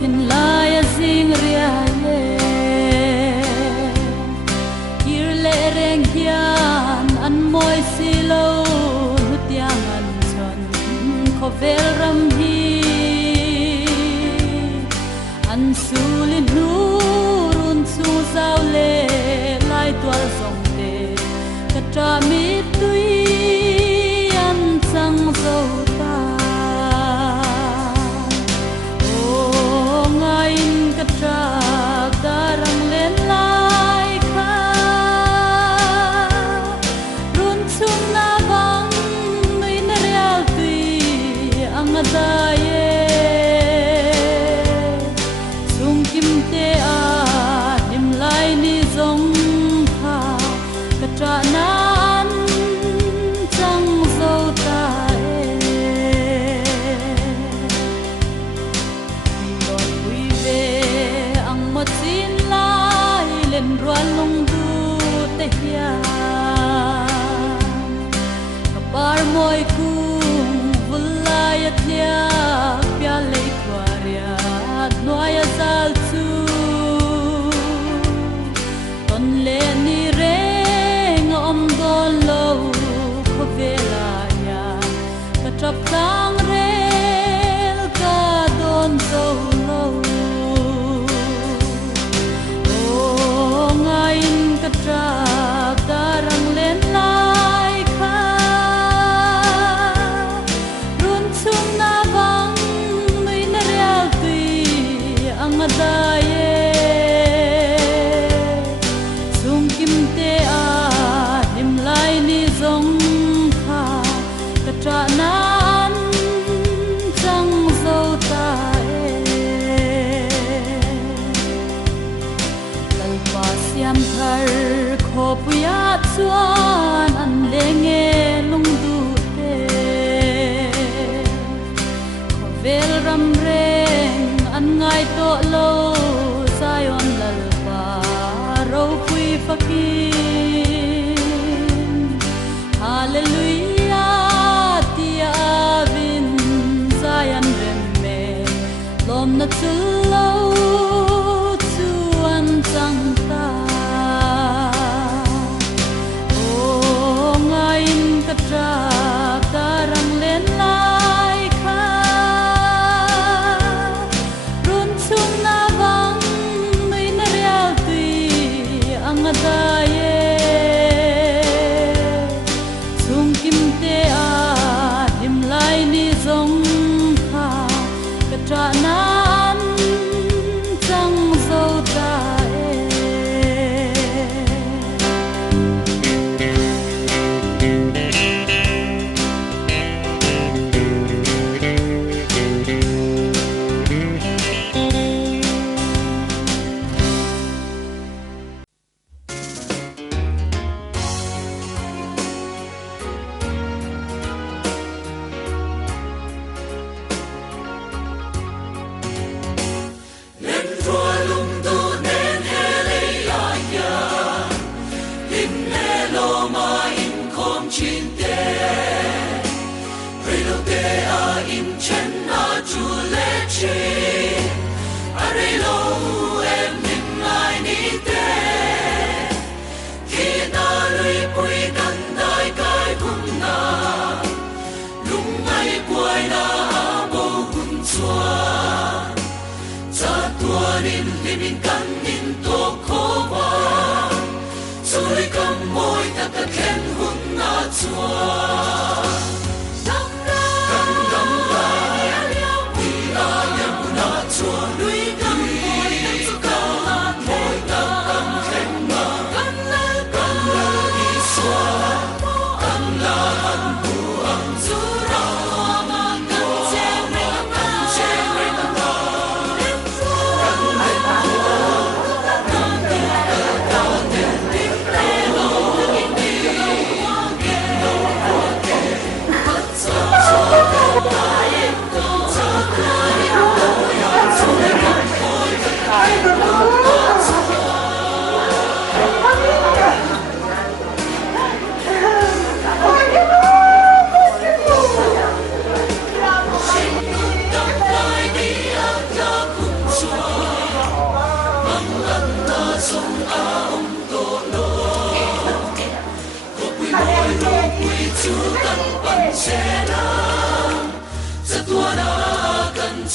thinlai zing ria ye ir le reng hian an moi silo hutiang an chon khovel ram hi an sulin nurun chu zau le lai twal song te katra mi tui an chang zo ta katra darang len lai kha run chung na bang nui na real tui ang da ye chung kim te a nim lai ni zong kha katra nan chang zo ta thinlai len ruan long du te hian kapar moi kung vulai atlia pya lei kwaria noya zal chu ton le ni reng om don lo khovela ya katrap tang rel ka don zo lo katra darang len lai kha run chung na bang nui na real tui ang da ye chung kim te a nim lai ni zong kha katra nan chang zo ta siam thar kho puya chuan an lenge lung du te kho vel ram reng an ngai to lo zion lal pa ro pui fakin hallelujah tia vin zion rem me lom na chulo chuan chang ta katra darang len lai kha run chung na bang nui na real tui ang da ye chung kim te a dim lai ni zong kha katra nan chang zo ta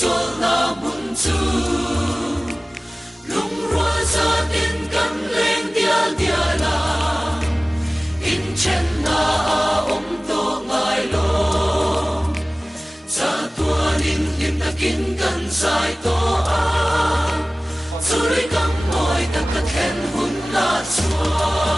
cho na mun chu lung rua sa tin kan leng dia la in chen na om to ngai lo sa tua nin in takin kan sai to a suri kam moi tak khen hun na chua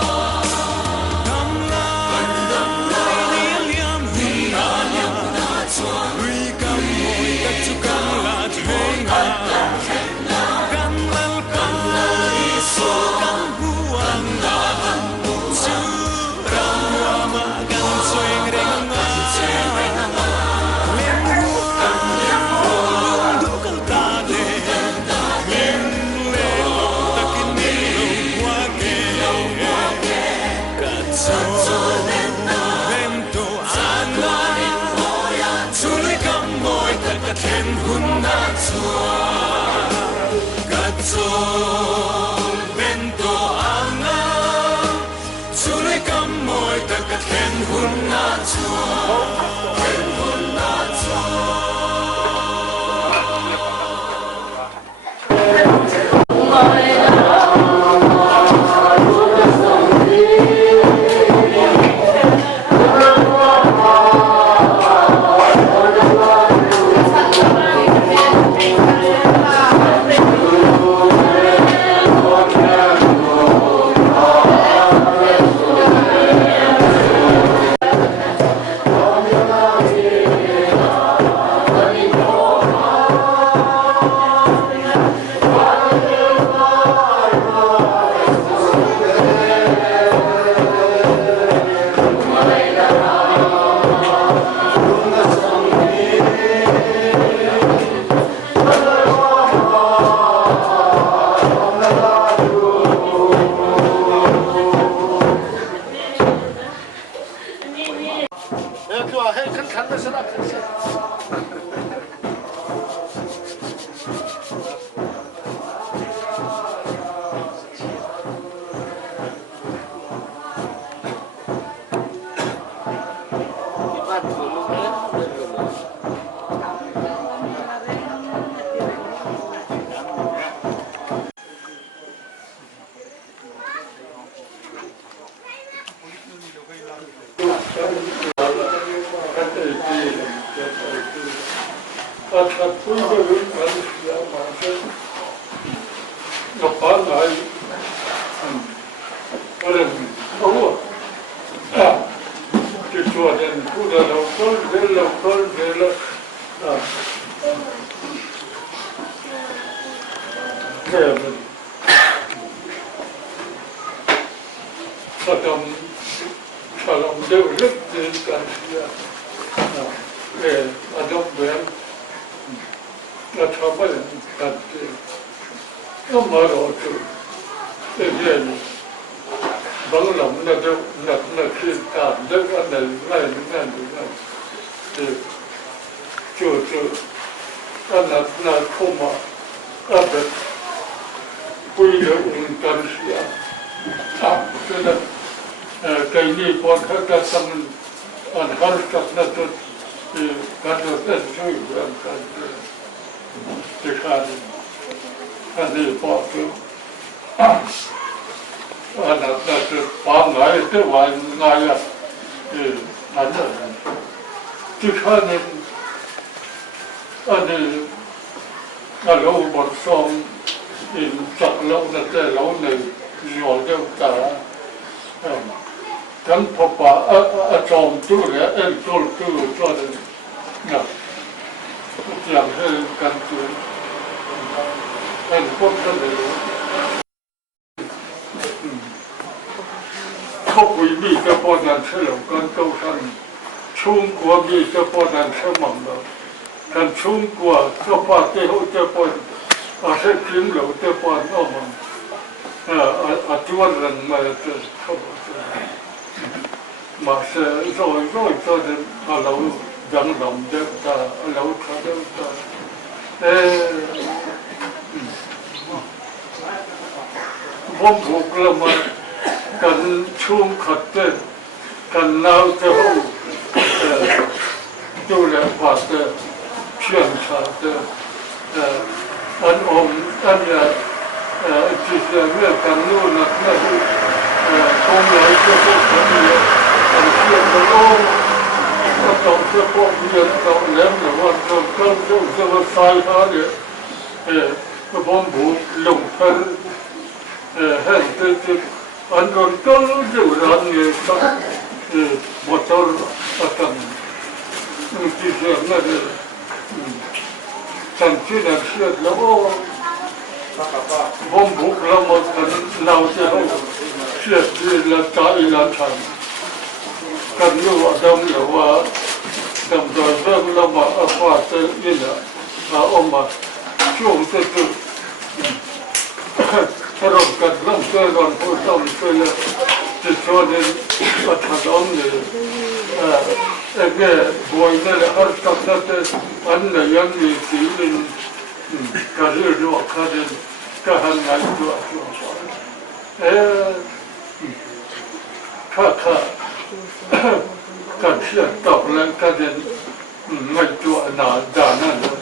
mahse rồi cho đến lâu dần lòng đẹp ta lâu cho đến ta vốn thuộc là mà cần chuông khật tên cần nào cho tu lệ Phật chuyện thật anh ôm anh chỉ là người cần luôn là không lấy cho cuộc sống này anh chuyện đó nó tổng sẽ có việc tổng lắm là hoàn toàn cân dụng cho sai hết đấy cái bom bút lồng phân hết cái anh còn có điều rằng người ta một số cần chỉ là chẳng chỉ là chuyện là bom bút là một phần nào chứ không chuyện gì là trái là thành cần như vậy đông làว่าđồng thời vâng là mà ở ngoài tới như là ông mà chuông tới từถ้าเรากัดล่ำเกินก่อนพูดต้องเกินจะชวนเนี่ยอัฐดอมเนี่ยแก่บวยนั่นแหละอันกับนั่นอันเนี่ยยังมีสีอินการเรื่องว่าการเดินการหันไหนตัวข้าการเชื่อตอบแล้วการเดินไม่ตัวหนาด่านั่นเลย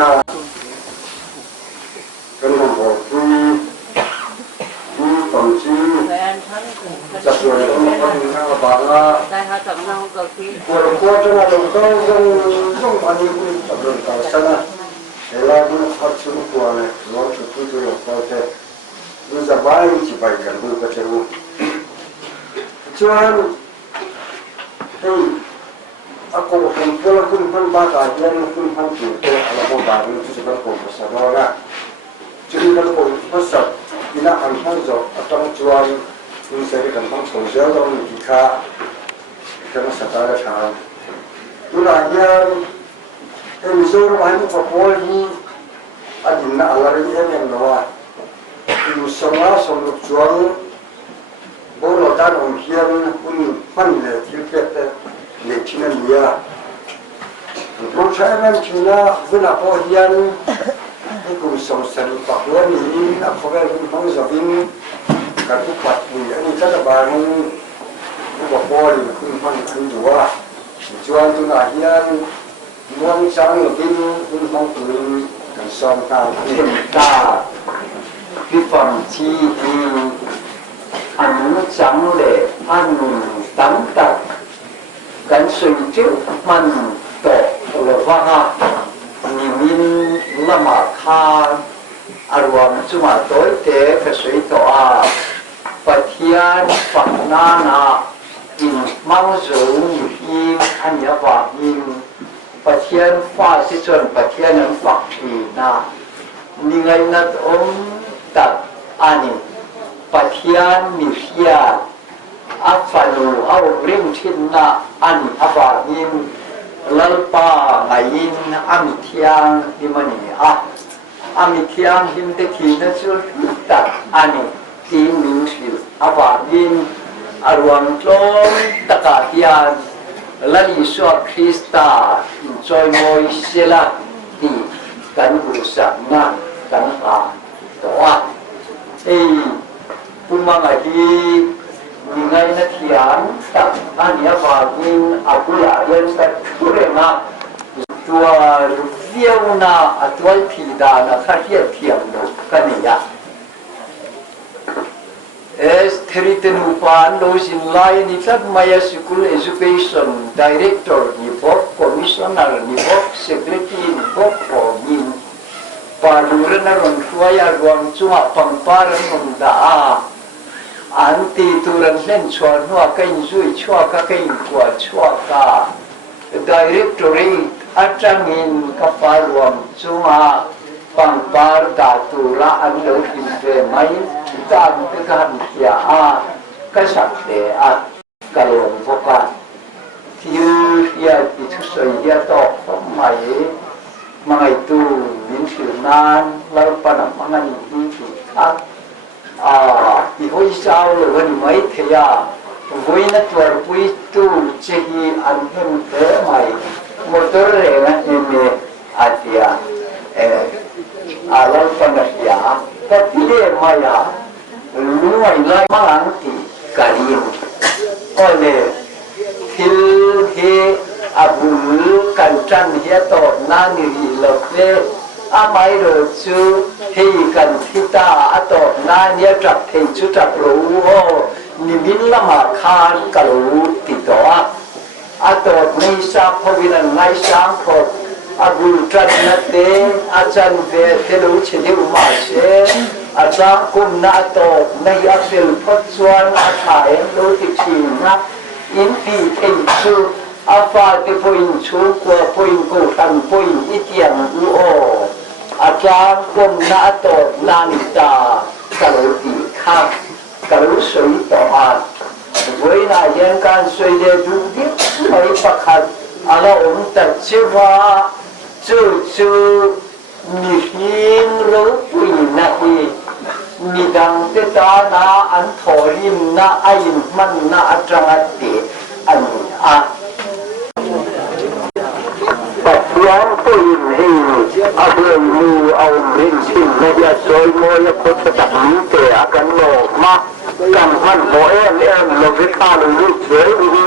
na cần làm bộ quy Famchii tập đoàn ông con bà la của chúng ta đồng công trong anh em tập đoàn cả sana để là những phát triển của này nó chủ yếu là có thể như là bài chỉ bài cần được cái chỗ cho nên thì aku kun ba ka yan kun han tu te ala mo ba ni tu sebab ko sa ro ga jadi kalau ko pasal ina an han zo atang chuan ni se kan hang so ja lo ni kha kan sa ta ga cha tu la yan em so ro han ko ko ni adin na ala ri em no wa tu so ma so lo chuan bo lo ta no hian kun han le til pet le china lia pro chaiman china vuna po hian ni ku som sari pa ko ni a khovel kun hong zavin ka tu pat ni ani ta ba ni ku po ni kun hong an duwa chuan tu na hian muang chang lo bin kun hong kun kan som ta ni ta ki Famchii an chang le an tam taกันสุดที่มันโตหรือว่านิมินละมาคาอารมณ์จุมาโตเตะกระสุยโตอาปัทยานฝักนานาอินมังสูงยิงอันยาบายิงปัทยานฟ้าสิจนปัทยานนั้นฝักอีนานี่ไงนัดอมตัดอันนี้ปัทยานมีเสียอัฟาลูเอาเรื่องทิ้งนะอันอับายินลัลปาไงยินอามิเทียงดิมันนี่อามิเทียงหิมเตคีนัชลตัดอันนี้ทีมิงสิลอับายินอารวมโจมตะกาเทียนลัลิสวาคริสตาจอยมอยเซลาดีกันบุษนะกันอาตัวผู้มังดีni ngai na thian ta ania wa in akula yen sta kurena tua viuna atual thida na khatia thiam no kania es theritenu pan those in line ni tat maya school education director ni board commissioner ni board secretary ni board min palurena ron suaya ruang chuma pamparan munda anti turan len chuan nuwa kain zui chua ka kain kwa chua ka directorate atangin ka paruam chunga pangpar da tura an lo hin ve mai tan te kan kia a ka sak de a kalong voka tiu ya ti thu soi ya to mai mai tu min nan lar pana mangani hi a thì hồi sau là gần mấy thế à vuina Bualpui tu chehi an hem thế mày motor reng em atia alam panasya tapi maya luai lai mangang ti karim ole thil he abul kanchan he to nani lope amai ro chu hei kan thita ato na nia trap thei chu trap ro ho nimin lama khan kalu ti to ato nei sa phowina ngai sang pho agul tran na te achan ve theilo chhe ma se acha kum na to nei afel phot chuan a thai lo ti thin na in pi thei chu afa te point chu ko point ko tan point itiang u o acha kum na to nanita kalu ti kha kalu soi to a vuina yan kan soi de du di mai pakhat ala ta chewa chu ni hin ro pui na hi ni dang te ta na an thorim na ain man na atanga te an a yang pui ni ada mu au rin sin media soi mo ya ko ta ni te akan no ma kan han mo lo vita lu chei ni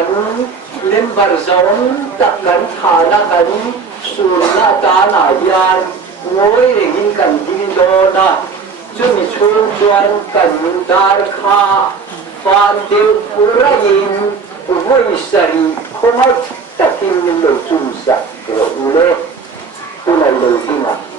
กันเล่นบาร์ซอนตักกันฐานะกันสุนัขตาหนายานงวยเรื่องกันดินโดนะจุนชวนชวนกันดาร์คาฟันเดียวอุระยินวุ้ยสรีขมาตักกินโลจุนสักเกลือเล่ตุนัยโลจินะ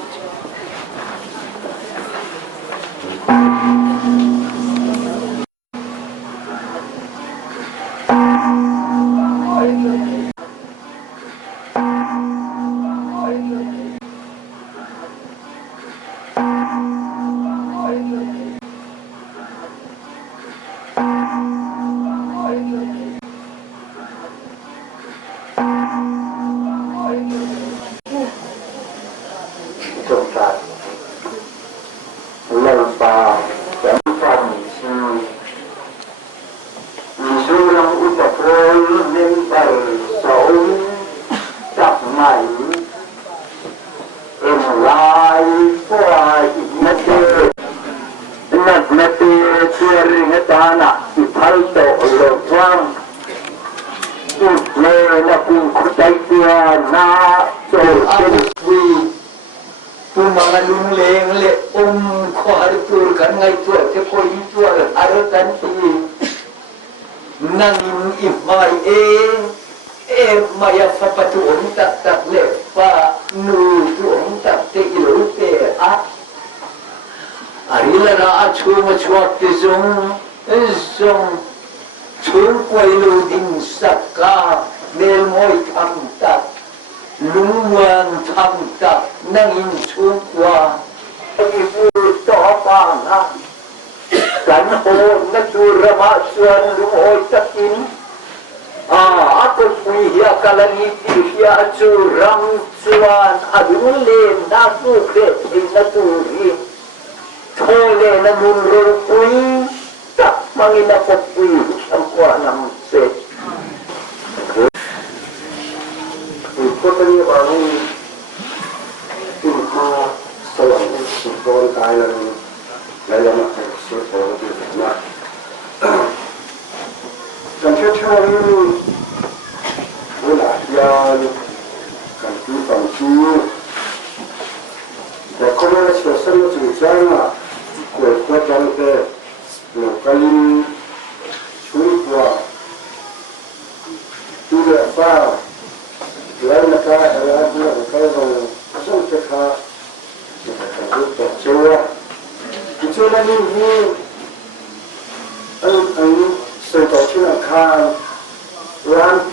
Ruangni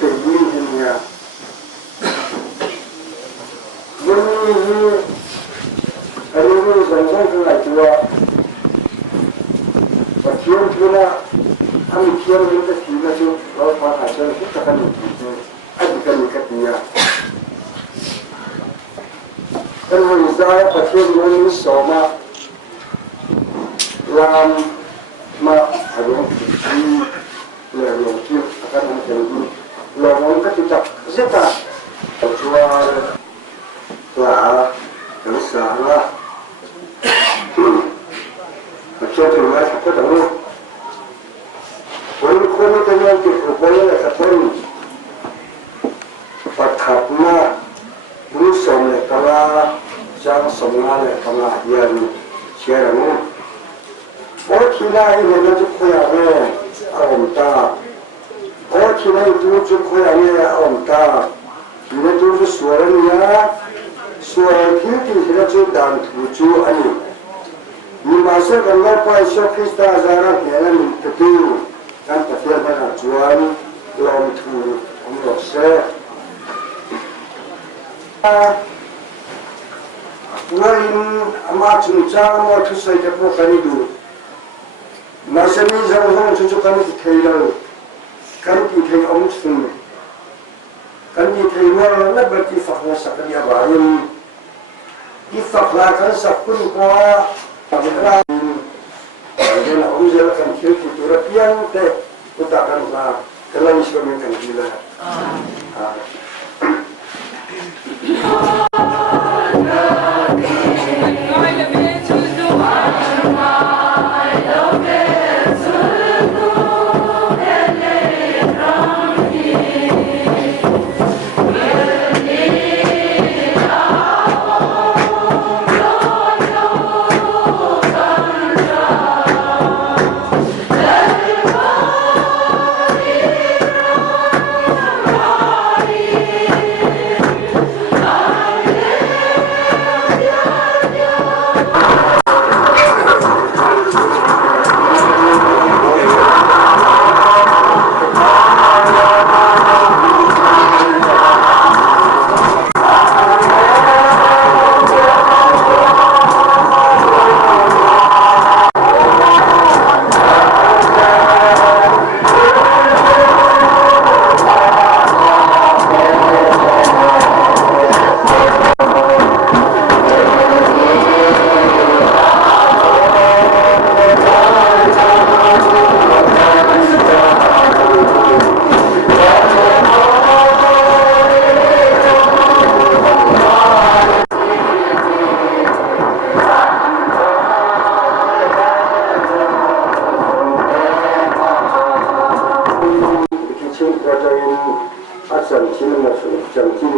จังจิ้ม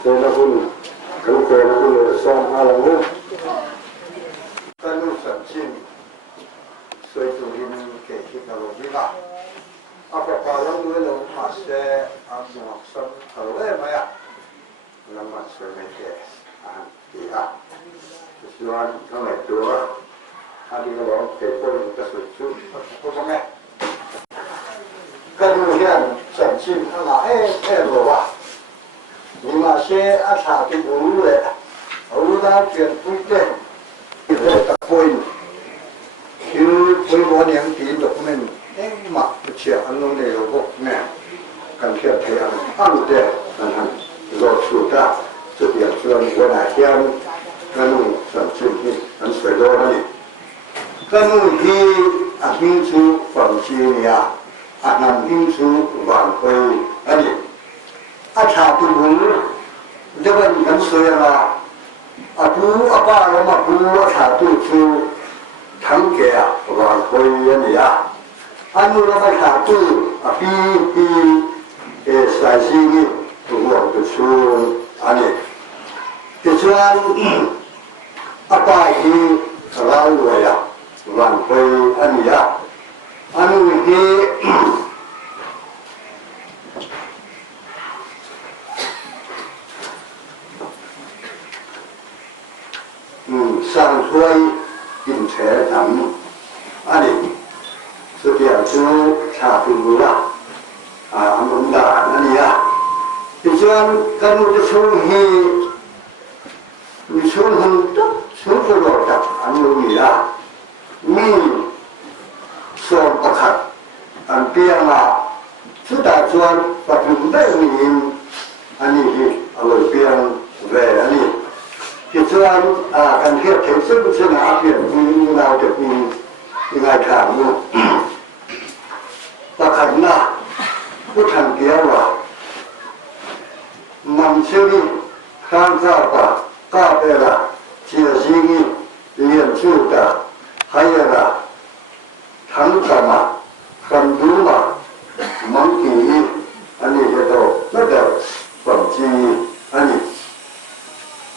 เซลหุ่นกันเกินหุ่นสองอาลังหุ่นกันนู่นสัมชิมสวยตุลินเกี่ยที่เราดีละอาปะปาลังด้วยลงมาเสอาหมอกสัมทะเลไหมอ่ะลำมันสวยไม่เกี่ยดีอ่ะส่วนทั้งหลายตัวอันนี้เราเกี่ยคนกระสุนชุดพวกแม่กันนู่นเห็นสัมชิมทั้งหลายบอกว่า你那些阿查的不嘞，我那卷不对，一个大会，就回国年底的们，嘛不切安弄的有个呢，感觉太阳暗的，老树的，这边说我那天跟弄上去的，很水多的，跟弄的啊听出放心呀，啊能听出挽回啊你。อาชาตุบุญเดี๋ยวมันสวยละอาปูอาป้าเรามาปูอาชาตุชูทั้งแก่วางคุยนี่อ่ะอันนู้นเรามาชาตุอาปีสายซีนี่ตัวตัวชูอันนี้ที่ส่วนอาป้าที่เราด้วยอ่ะวางคุยอันนี้อ่ะอันนู้นที่上推引车咱们，啊哩，是表示差不多啦，啊，我们的那里啊，你说跟我的村里，你村很多，村子老大，俺有你啊，你说不看，俺边啊，是打算把准备你，俺你去，俺那边为俺你。ที่ส่วนการเทียบเทียบซึ่งอาเพียนมีเราจะมีงานข่าวนู่นประคันหน้าผู้ทันเกี่ยวว่ามันชื่อนี้ข้างข้าวป่าก้าเปล่าเชียร์ซีนี้เลี้ยงชูตาให้ละทั้งกรรมะกันดูมามังกีอันนี้จะโตไม่เด็ดฝังจีอันนี้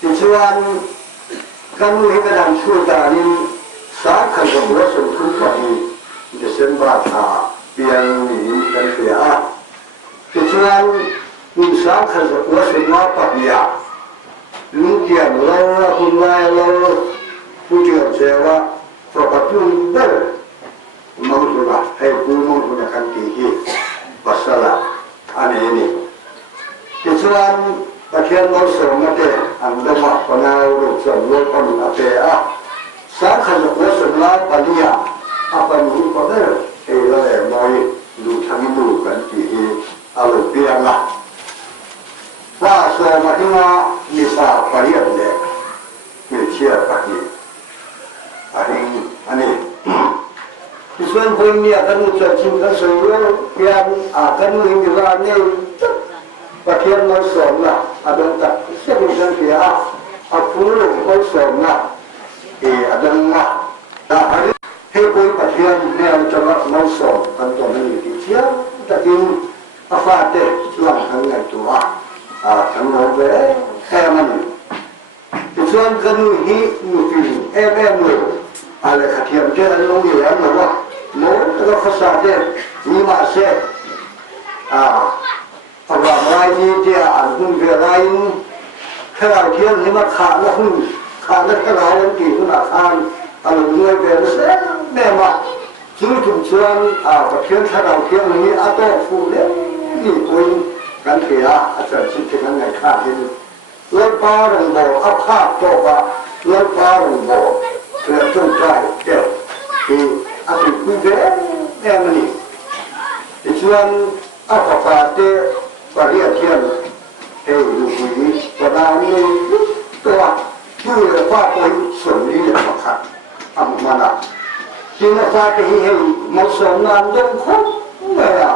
ที่ส่วนการมือให้กระดังชูตานี้สาขันกับหัวสมทุกข์ไปจะเส้นบาดขาเปลี่ยนหนีกันเสียที่ส่วนมีสาขันกับหัวสมว่าปัญญาลุงเกี่ยนเราคุณนายเราผู้เกี่ยวเชื่อว่าพระปัจจุบันมองดูว่าให้ผู้มองดูในการที่ภาษาละอันนี้ที่ส่วนประเทศเราส่งมาเตะอันเดมาปนาวรูปส่งโลกคนอาเตะสาขันกับหัวสมว่าปัญญาอาปัญญาก็ได้เราเองมองดูทางดูกันที่อารมณ์เปลี่ยนละว่าส่งมาที่ว่ามีสาปริยัติเลยไม่เชื่อปฏิอันนี้ที่ส่วนคนเนี่ยกันมุ่งจะชิมกันสูงเปลี่ยนกันมุ่งอยู่ว่าเนี่ยประเทศเราสอนนะอาดังตัดเส้นกันเสียอาผู้ลูกเราสอนนะอาดังนะแต่ให้คนประเทศเนี่ยจะเราสอนกันตัวนี้ที่เชื่อแต่กินอาฟาเตช่วงทั้งไงตัวทั้งเราเว้แค่มันที่ส่วนกันนี้มีฟิล์มเลยอะไรขัดเทียมเจ้าลงอยู่แล้วหรือว่าโน้ตก็ภาษาเด็กมีมาเสพระรายนี้เจ้าอันหุ่นเวรายแค่เราเที่ยงนี่มาขาดแล้วหุ่นขาดแล้วก็เราวันกี่หุ่นอาคารอันรวยเวรเสแม่มาซื้อถุงเชื้อประเทศถ้าเราเที่ยงนี้อาโต้ฟูเล่นี่คนกันเถียอาจารย์ชิ้นที่นั่นไงข้าเห็นรถป้าหลงบ่อภาพโตว่ารถป้าหลงบ่อเพื่อจงใจเจ้าที่อาจารย์คุยเวรแม่มันนี่ที่ชวนอาภาเตปริยัติเทียนเฮ้ยลูกนี้ปนานี้ตัวชื่อว่าเป็นส่วนนี้เลยครับทำมาละจริงๆว่าที่เฮ้ยมันสอนงานดงคบไม่เอา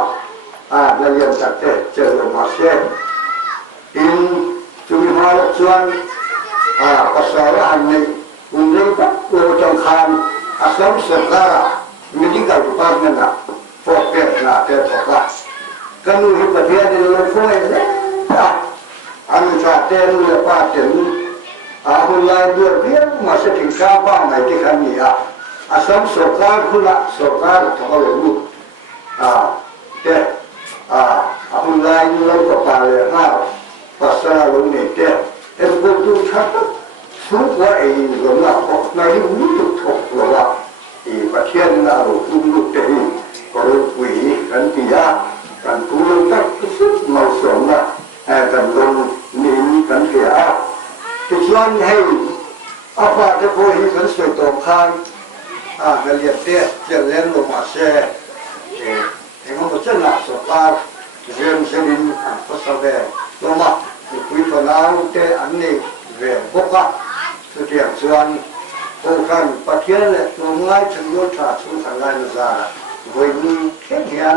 เรียนจากเจอมาเช่นอินจุมิมาลส่วนภาษาอันนี้อุ้งเลี้ยงโอจังคานอาศัยศึกษาไม่ได้กับทุกคนนะพวกเด็กนะเด็กพวกกันนู่นประเทศนี้เราช่วยเลย อันชาเต้นเรือป้าถึงคนลายเรือเพี้ยนมาเสถึงข้าวบ้างไหนที่ขันนี้อาสมสการคุณละสการทอหลวงเจ้คนลายเราก็ปาเลยภาษาหลวงนี่เจ้คนดูชัดสุดว่าไอ้หลวงละบอกในนี้รู้ทุกทุกหลวงละประเทศน่ะเราคุ้มลูกเจ้าก็รู้ปุ๋ยกันปียกันกู้ลูกตักสุดเหมาะสมนะกันลงนิ่งกันเสียที่ชวนให้อาภาจะพูดให้กันสวยตรงข้างกันเรียนเตี้ยจะเล่นลงมาเช่เห็นมันจะหนักสุดตาเรียนเสนินภาษาเวลงมาคุยตัวน้ำเตี้ยอันนี้เวพวกก็คือเรียนชวนโอ้กันประเทศเลยตัวง่ายถึงยศชาติสุนทรไลน์ซาวันนี้แค่เพียง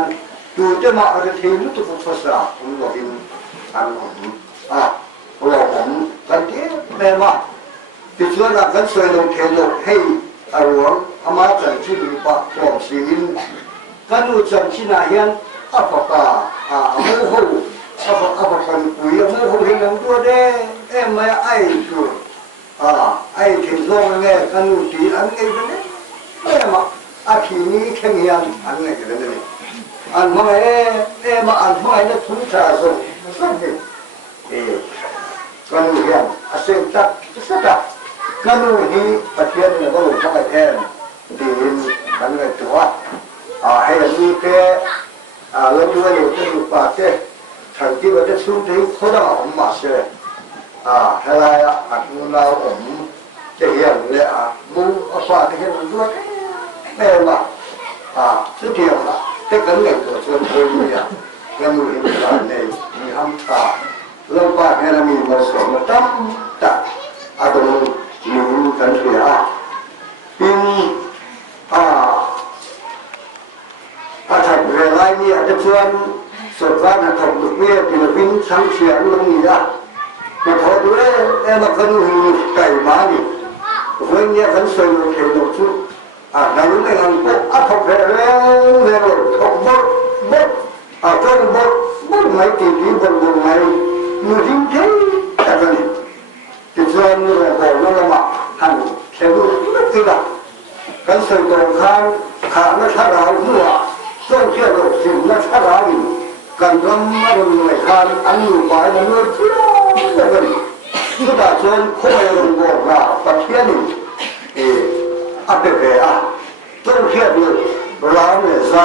ดูจะมาอะไรที่รู้ตัวภาษาผมบอกอินอันผมเราผมกันที่แม่มาที่ชวนเรากันสวยลงเทลงให้อารมณ์อามาจันที่ดีปะของชีวิตกันดูจันที่ไหนยันอาปะปะมือหูอาปะกันปุยมือหูเห็นตัวเด้ไม่ไอ้ตัวไอ้ที่ลงเนี่ยกันดูดีอันไงกันเนี่ยแม่มาทีนี้แค่เงี้ยอันไงกันเนี่ยอันไม่มาอันไม่ได้ทุนชาส่งสักทีกันดูเห็นอาเซนตักสักตักกันดูนี้ประเทศเนี่ยก็ลงเข้าไปแทนดีกันเลยตัวให้ดูแค่เราด้วยอยู่ที่ดูป่าแค่ฉันที่ว่าจะสู้ที่เขาต้องเอามาเสียให้ไรอันเราผมจะเห็นเลยมูอาฟ้าที่เห็นด้วยแม่มาสุดเดียวละแต่กันเลยตัวส่วนตัวเนี่ยกันดูเห็นกันในมีห้ามตาเราป่าให้เรามีมาสอนมาตั้มตัดตรงนี้กันเสียปีถ้าเวลาเนี่ยจะชวนสุดท้ายทำตัวเมียที่เราพิ้งทั้งเสียงตรงนี้มาพอดูเลยมากันดูไก่มาดิวันนี้กันสวยโอเคดูชุดนั่งไม่หันปุ๊บทำเพลงเลยทำบดจนบดไม่ตีดีบดไม่มือทิ้งเท่แต่กันนี่ที่ชวนเราบอกเรามาหันเชื่อดูไม่ติดละกันสวยตรงข้างขาไม่ช้าเราหัวส่วนเชื่อเราสิ่งไม่ช้าเรากันทำมาดูหน่อยข้างอันอยู่ไปนั่นเลยเชื่อแต่กันสุดท้ายชวนคุยลงบอกว่าประเทศนี้อาเปเป้ต้นเทียบเลยร้านเนี่ยใจ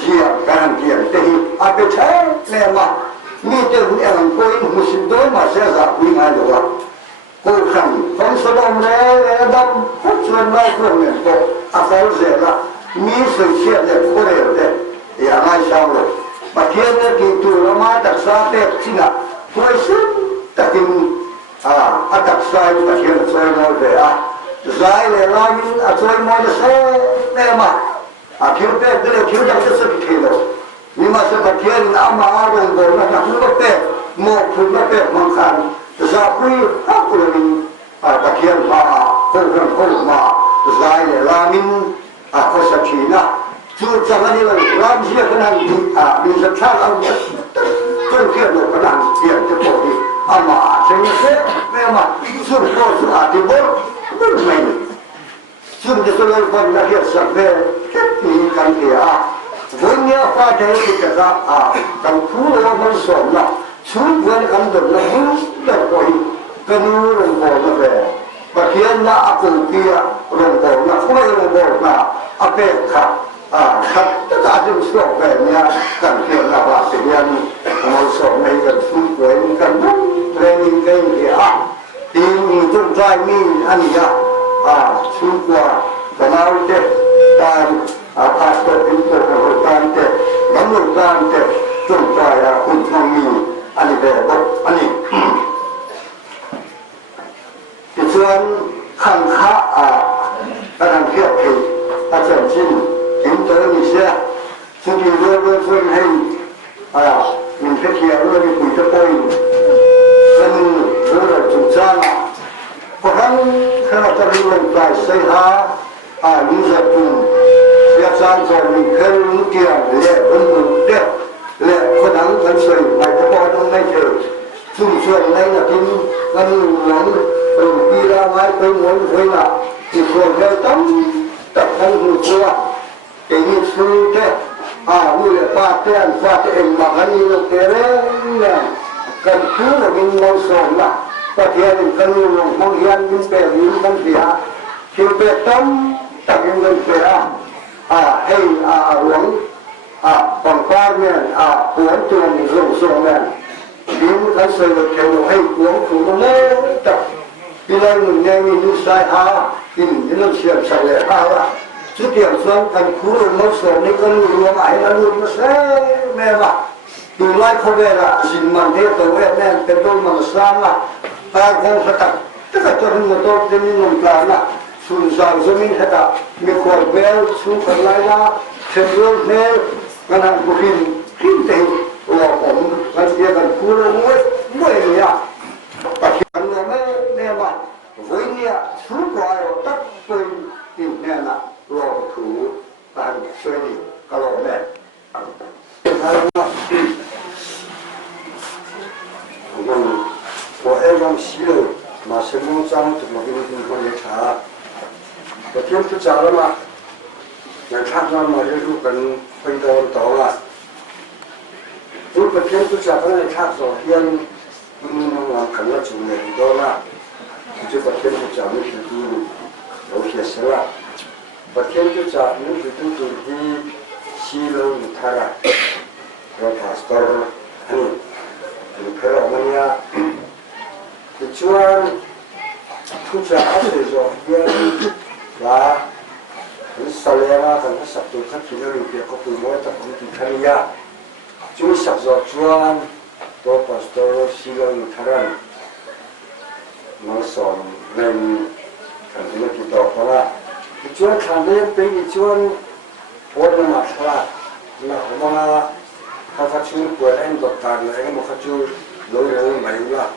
เหี้ยการเทียบแต่อาเปใช้แม่มามีเจ้าหน้าที่คนมุสลิมโดยมาเสียจากวิมานหลวงกูขังฟังสดมเลยดำพุทธชวนเราคนเนี่ยก็อาศัยเสียละมีสิ่งเชื่อเนี่ยคนเดียวเนี่ยอย่างไรชาวเลยประเทศเนี่ยที่ตัวเรามาจากซาเตชินะช่วยซึ่งแต่กินจากซายประเทศช่วยเราเลยใจเลยเรามีช่วยมันจะเสียแน่มาคิวเป๊ะเลยคิวจะสักทีเลยมีมาสักประเทศน้ำมาอารมณ์โดนนะคุณก็เป๊ะหมกคุณก็เป๊ะมันขันจะคุยถ้าคุณมีประเทศมาคนมาใจเลยเรามีเขาสักทีนะจุดจังนี้เลยเราเชื่อกันนั่นมีสักชาติเราเนี่ยต้นเทียนเราขนาดเทียนจะพอดีมาเสียเสียแม่มาสุดโต่สุดที่บดไม่ไม่สุดจะสุดเลยคนนักเรียนสักเวแค่มีกันเดียวันนี้ฟ้าใจที่จะรับกันทุกเรามันสอนละชุดวันกันเดินละหุ่นเดินไปกันรู้เรื่องบ่ละเวประเทศละอากุเกียเรื่องบ่ละคุยเรื่องบ่ละอาเปกค่ะครับจะการจะสอนแบบนี้กันเกี่ยวกับว่าสิ่งนี้มันสอนให้กันชุดวันกันนุ่งเรียนกันเดียทีมีต้นใจมีอันนี้ชุดว่าแต่เราเด็กการภาษาเป็นตัวของการเด็กมนุษย์การเด็กต้นใจคุณทองมีอันนี้แบบอันนี้ที่ส่วนขันข้ากำลังเทียบถึงอาจารย์ชิ้นถึงตัวนี้เสียซึ่งที่เรื่องช่วยให้มีเทียบเรื่องคุยจะไปเป็นเรื่องจุดจ้าเพราะฉะนั้นขณะที่เราไปใช้หาลิซาตุนเรียกสารสอนมีเครื่องมือเกี่ยวเลี้ยบนมือเด็กเลี้ยคนนั้นคนสวยไปจะพอต้องไม่เจอ xuồng này là tin ngân ngắn từ khi ra ngoài tôi muốn với là thì xuồng theo tấm tập thân người qua cái như sư thế như là ba tiền mà anh như thế đấy nè cần cứ là mình mong xuồng là và thiệt cần như mong hiền mình về mình mong gì thì về tâm tập mình về hay uống còn qua miền uống chuồng rượu xuồng miền những cái sự kiểu hay uống cũng nó tập khi đây mình nghe mình sai thì những lần xiêm sạch lệ là chứ điểm xuống thành khu rồi nó xuống nên con người ấy là luôn nó sẽ mê mà từ lại không về là xin mình thế tôi em nên cái tôi mà sang là ta không phải tập tất cả cho nên tôi cho nên mình làm là xuống sang cho mình hết à mình còn về xuống phải lại là xem luôn thế ngân hàng của phim kinh tế là cũng ngân kia gần khu rồi mỗi người và khi anh làm nên mà với nhà xuống qua rồi tất tôi tìm nên là lo thủ bàn suy nghĩ cái lo này của em đang xí rồi mà xem công trang thì mà cái con người trả và thêm chút trả lắm mà người khác ra mà cái lúc cần quay đầu tàu là lúc mà thêm chút trả cái này khác rồi hiện làm khẩn là chủ đề đó là chứ còn thêm chút trả những cái đầu kia sẽ là và thêm chút trả những cái thứ gì xí lâu như thế là rồi pastor anh thì phải làm gì à thì chuan chút trả rồi hiện là cái sau này là cái sắp tới các thứ này thì có từ mỗi tập cũng từ khăn ya chú sắp rồi chuan to pastor silang tharan nó sòng lên thành cái cái đó là cái chuan khăn đấy cái chuan ôn mà khá là mà các chú của em đọc tàn là em một các chú đối với mấy là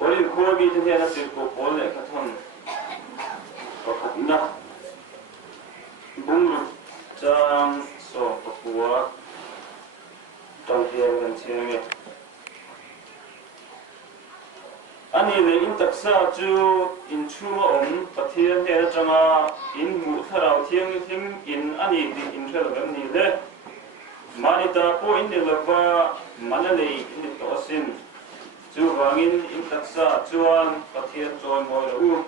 có những khu vực như thế là sự cố có lẽ các thằng có khả năng bung được trong số của trong thiên gần thiên này anh ấy in tất cả chú in chú ông bát thiên này trong in ngũ thảo thiên thiên in anh ấy in theo cái này đấy mà người ta có in được là mà này in được xin chú Ruangni in tất cả chuan bát thiên chuan ngồi đâu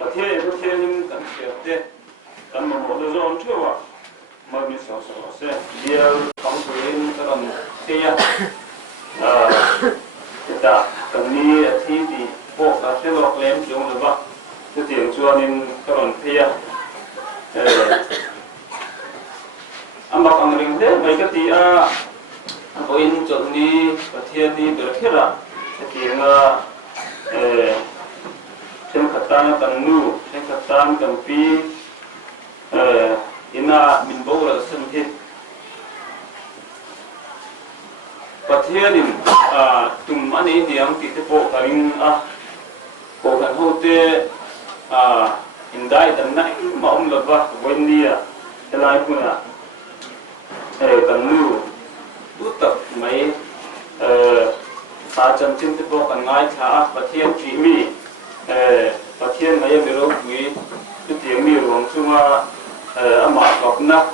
bát thiên in cần thiết đấy cần một bộ đồ dọn chưa ạ mà mình sợ sẽ điều không quyền cái đồng thế ta cần đi thì bộ là thế lọc lém chúng được không cái tiền chuan in cái đồng thế anh bảo anh reng thế mấy cái tí anh có in chọn đi và thiên đi được hết rồi cái tiền thêm khát tan cần nu thêm khát tan cần pi ina min bầu là sân hết và thiên in tụm anh ấy thì anh thì bộ cái bộ cái hậu thế in đại tận này mà ông lập vào quên đi cái lại cũng là cần nu tu tập mấy sa chân trên bộ cái ngay thả và thiên chỉ mi và thiên mấy em đều quý cái tiếng mi ruộng chung mà gặp na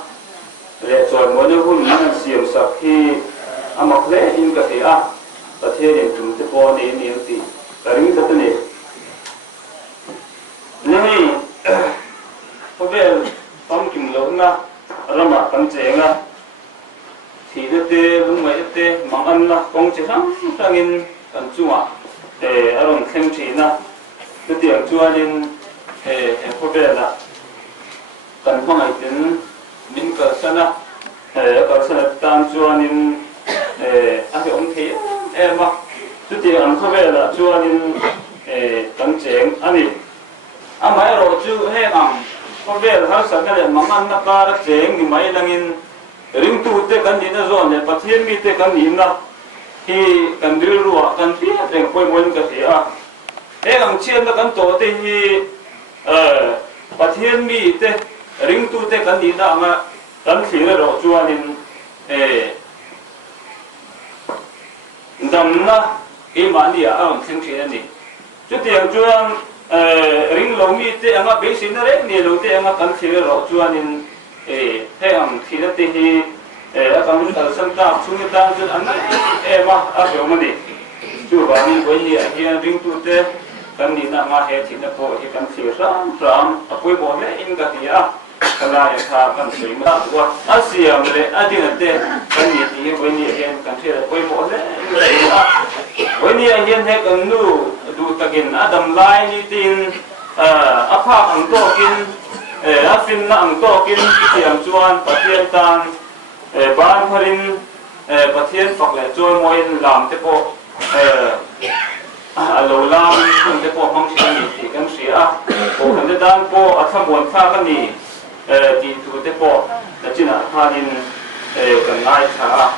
lệ rồi mỗi nơi hôn mình xiêm sạc khi mà lệ in cái gì và thiên điện chúng ta bỏ đi niệm thì cái những cái này này có vẻ phong kim lớn na làm mà phân chế na thì thế lúc mấy thế mang ăn na công chế lắm đang in cần chua để ở trong Famchii na cái tiếng chua lên có vẻ là cần phong này đến mình cỡ sana cỡ sana tam chua nên anh ông thấy em mà cái tiếng anh có vẻ là chua nên cần chế anh ấy mấy rồi chú hay có vẻ là sao cái này mang ăn na cả cái chế thì mấy đang in rừng tu te kan ni na zon le pathian mi te kan ni na hi kan dil ruwa kan pi te koi mon ka ti ang chian na kan to te hi pathian mi te ring tu te kan ni na ma kan thli na ro chuanin đầm na cái mà đi ông thiên khí này chút tiền chuan ring lồng mi te anga bế xin đấy nè lồng te anga cắn khí rồi chuan in thế ông khí đó thì akan kita sentak sungai dan tu anak mah apa mana tu bagi bagi yang ring tu te kan ni nak mah he tidak po he kan siram apa boleh ingat dia kalau yang kan sima wah Asia boleh ada nanti kan ni dia bagi yang kan siram apa boleh bagi yang he kan du tagin adam lain ni tin apa angtokin afin na angtokin yang cuan pasien tan ban harin pathian phật lại trôi môi làm thế bộ lầu lam thế bộ mong xin thì cái gì bộ cái đan bộ tham buồn pha cái gì thì tu thế bộ là chỉ là harin cần ai thà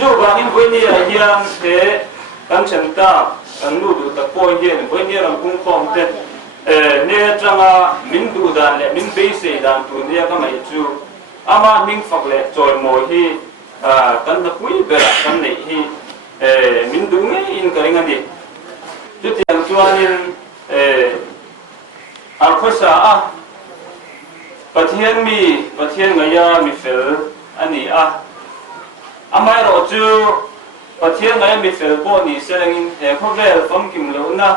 dù bằng những vấn đề hiện thế căn chân ta căn nụ được tập bồi hiện vấn đề làm cung phong thế nè trong mình tu đàn lệ mình bế sĩ đàn tu nè cái này chú ama ming phật lệ trôi mồi hi kan na quý bè kan này hi mình đúng ấy in cái ngành gì chút tiền chuan in khối xã pathian ngaya mi fel ani amai ro chu pathian ngaya mi fel po ni seleng khóc vel phong kim lo na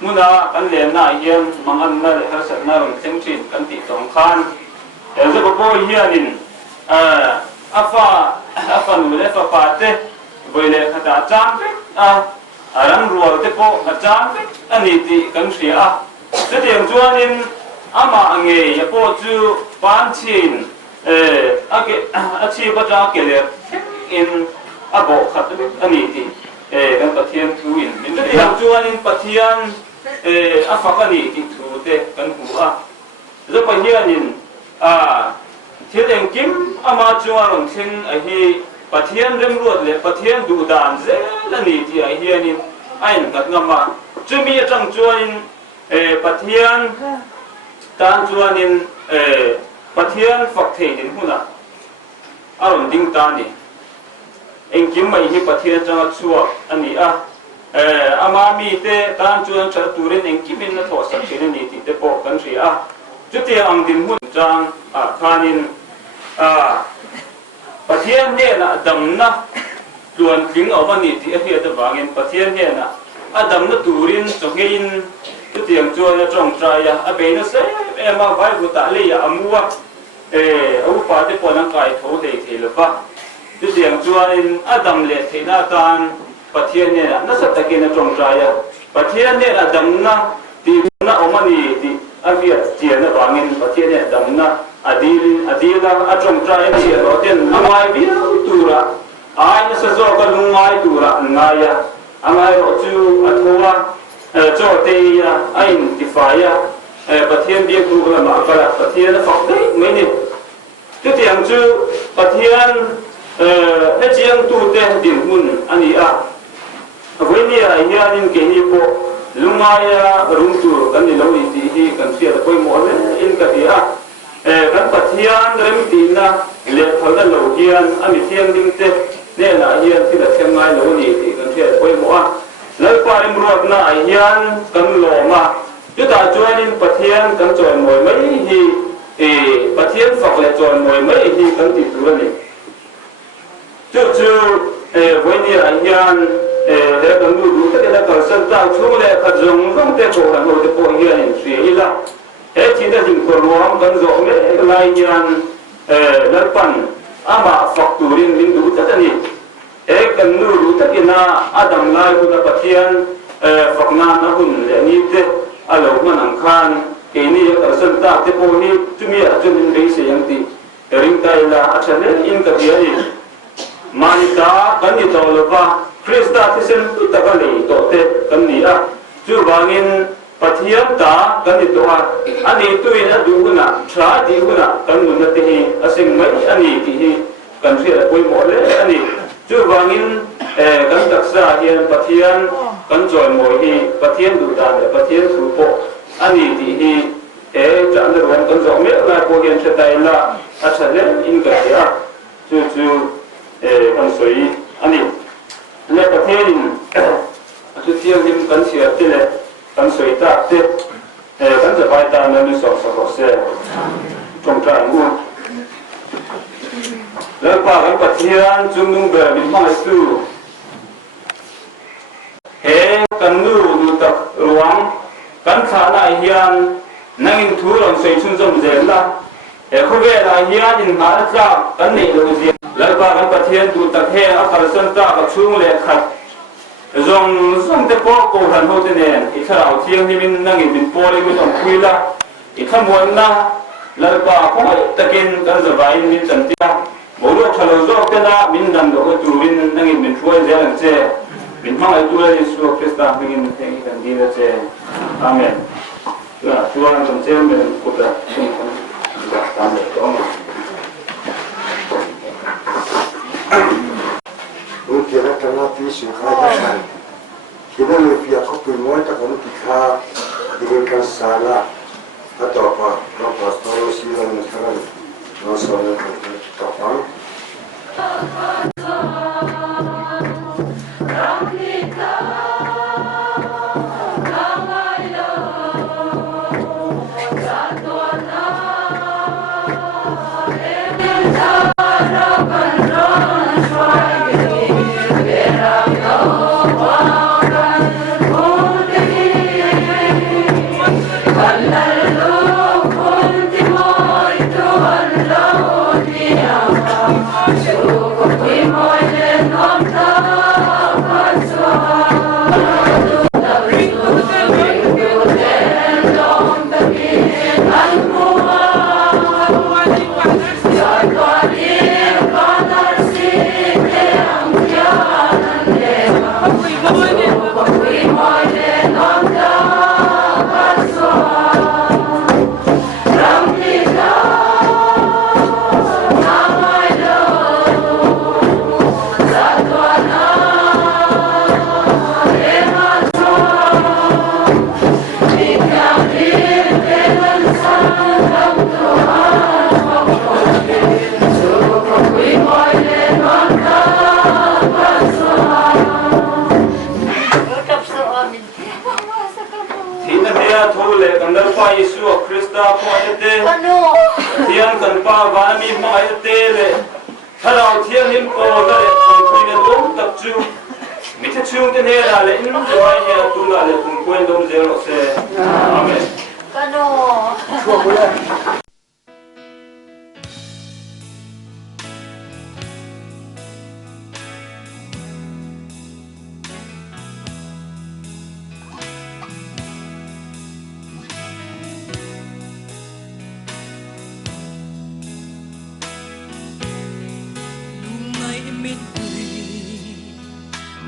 muna kan le na hian mangan na le har sat na rong theng chin kan ti tong khan giờ có bôi hiền nhìn afa nule fa pate boile khata cham pe rang ruột te po cham pe ani ti kan sia te tiang chuan in ama nge ya po chu pan chin achi bata ke le in abo khat ani ti kan pathian thu in min te tiang chuan in pathian afa ka ni ti thu te kan hu zo pa hian in thiết em kim ama chua rong sinh ai hi pathian rem ruột le pathian du dan ze la ni ti ai hi anin ain kat ngama chumi atang chuan pathian tan chuan in pathian phak thei din huna aron ding ta ni em kim mai hi pathian chang chua ani ama mi te tan chuan char turin em kim in na tho sak chin ni ti te po kan ri chút tiền ông din hun trang khanin pathian ne na dam na luan king awani ti hi da wangin pathian ne na adam na turin chongin chút tiền chuan na trong trai ya abe na se ema vai bu ta le ya amua au pa te pon ang kai tho de theilo ba chút tiền chuan adam le theina tan pathian ne na sa takin na trong trai ya pathian ne adam na ti na omani ti avia tiền nó vangin pathian ne dam na adila atong trai ni ro ten amai bi tura ai na sa zo ka lungai tura ngaya amai ro chu athuwa cho te ya ain ti fa ya pathian bi ku la ma ka pathian phok dei mai ni tu tiang chu pathian he chiang tu te din hun ani voi ni ya nin ke ni po lumaya rungtu kan ni lo ni ti hi kan sia koi mo le in ka ti kan pathian rem ti na le thoda lo hian ami thiang ding te ne na hian ti da thiang ngai lo ni ti kan sia koi mo lai pa rim ruat na hian kan lo ma tu ta chuan in pathian kan chon moi mai hi pathian phok le chon moi mai hi kan ti tu ni chu voi ni hian để cần đủ đủ tất cả các sản tạo chung để các dùng không thể cố gắng để bồi dưỡng những gì là hết chỉ là những con ruộng cần giống để lại nhàn đất pan ama fakturin min đủ tất cả những cần đủ đủ tất cả adam lai của các pathian phật na nó hùng để như thế alo mà nằm khan cái này các sản tạo để bồi dưỡng chúng mình cho mình thấy sẽ yang ti ring tay là acha nên in cái gì manita kan ni tawlova Krista thisen tu takali to te kan ni chu wangin pathian ta kan ni to ani tuin adu guna thra di guna kan mun te hi asing mai ani ti hi kan ri poi mo le ani chu wangin kan taksa hian pathian kan joy mo hi pathian du da le pathian su po ani ti hi chan le wan kan zo me la po hian che tai la achale in ka ya chu kan soi ani le ka thein atu thiang him kan sia te le kan soi ta te kan za bai ta na ni so se trong tra ngu le pa kan pa thian chung nung be min ma su he kan nu ta ruang kan kha na hian nangin thu ron sei chun zom zel la khu ve la hian in ma cha kan nei lo ji le pa kan pa thian tu ta he a kal san ta ka chung le khat zong te po ko han ho te ne I tharau thiang hi min nangin min po le mi tong khui la I thamon na le pa ko takin kan za vai min chan tia bo lo thalo zo te na min dan do tu min nangin min thuai zel ang che min hang ai tu le Yesu Krista min theng kan di le che amen là chuan kan che men ko ta ta me ko ma Kira karena visi kerajaan kita lebih aku pemoi tak kalau kita dengan salah atau apa solusi yang sekarang masalah kapan Yesu Krista ko ate thian kan pa wa mi ma ate le tharau thian him ko le thoi ne dom tak chu mi the chu te ne la le in je mai ne tu la le kun ko dom je lo se amen kano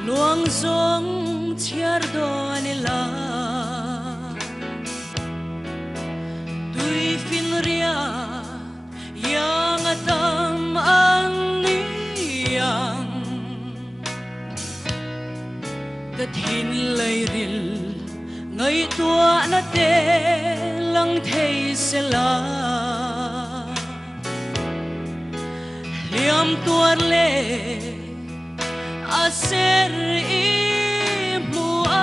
nuang song chiar don la tui fin ria yang atam ang liang ka thinlai ril ngai tua na te lang thei se la liam tuar le aser imua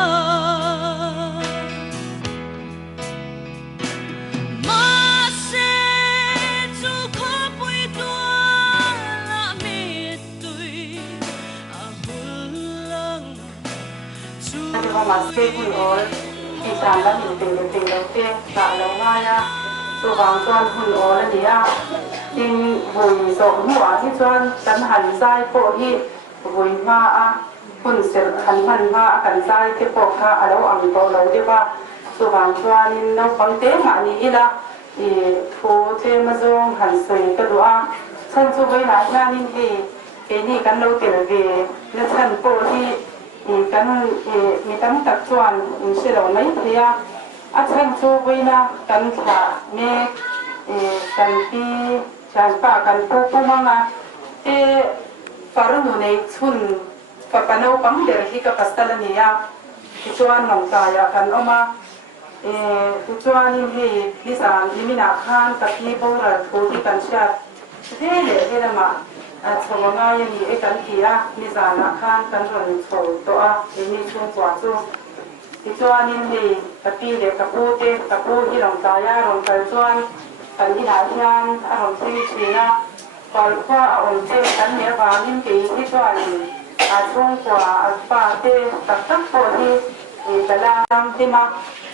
mahse chu khopui tua la mi tui ahulang chu mahse pui ol ki san la mi ting lo te sa lo nga ya chu wang chuan pui ol ania ting vui so huwa hi chuan kan han sai po hi vuina a hun ser khan ma kan sai te po kha alo ang to lo de ba so wang chuan in no pang te ma ni ila I thu che ma zong han sei ka dua chan chu vai na na nin hi ke ni kan lo tel ve na chan po hi kan mi tam tak chuan in se lo mai thia a chan chu vai na kan kha me kan pi chan pa kan po manga Parang nunay chun kapanaw pang derhi ka pastalaniya chuan nong kaya kan oma chuan in hi lisan limina khan ka ki bora thoti kan sha hele hele ma chồng ngay như ấy cắn kia như già nã khan cắn rồi sầu toa thì như chung quả chung thì cho nên thì tập đi để tập u đi lòng tay lòng tay chuan cắn đi đại nhang lòng tay chỉ na còn qua ông chơi cắn nhẹ vào nên thì cho nên chung quả ba tê tập bộ thì cái là thì mà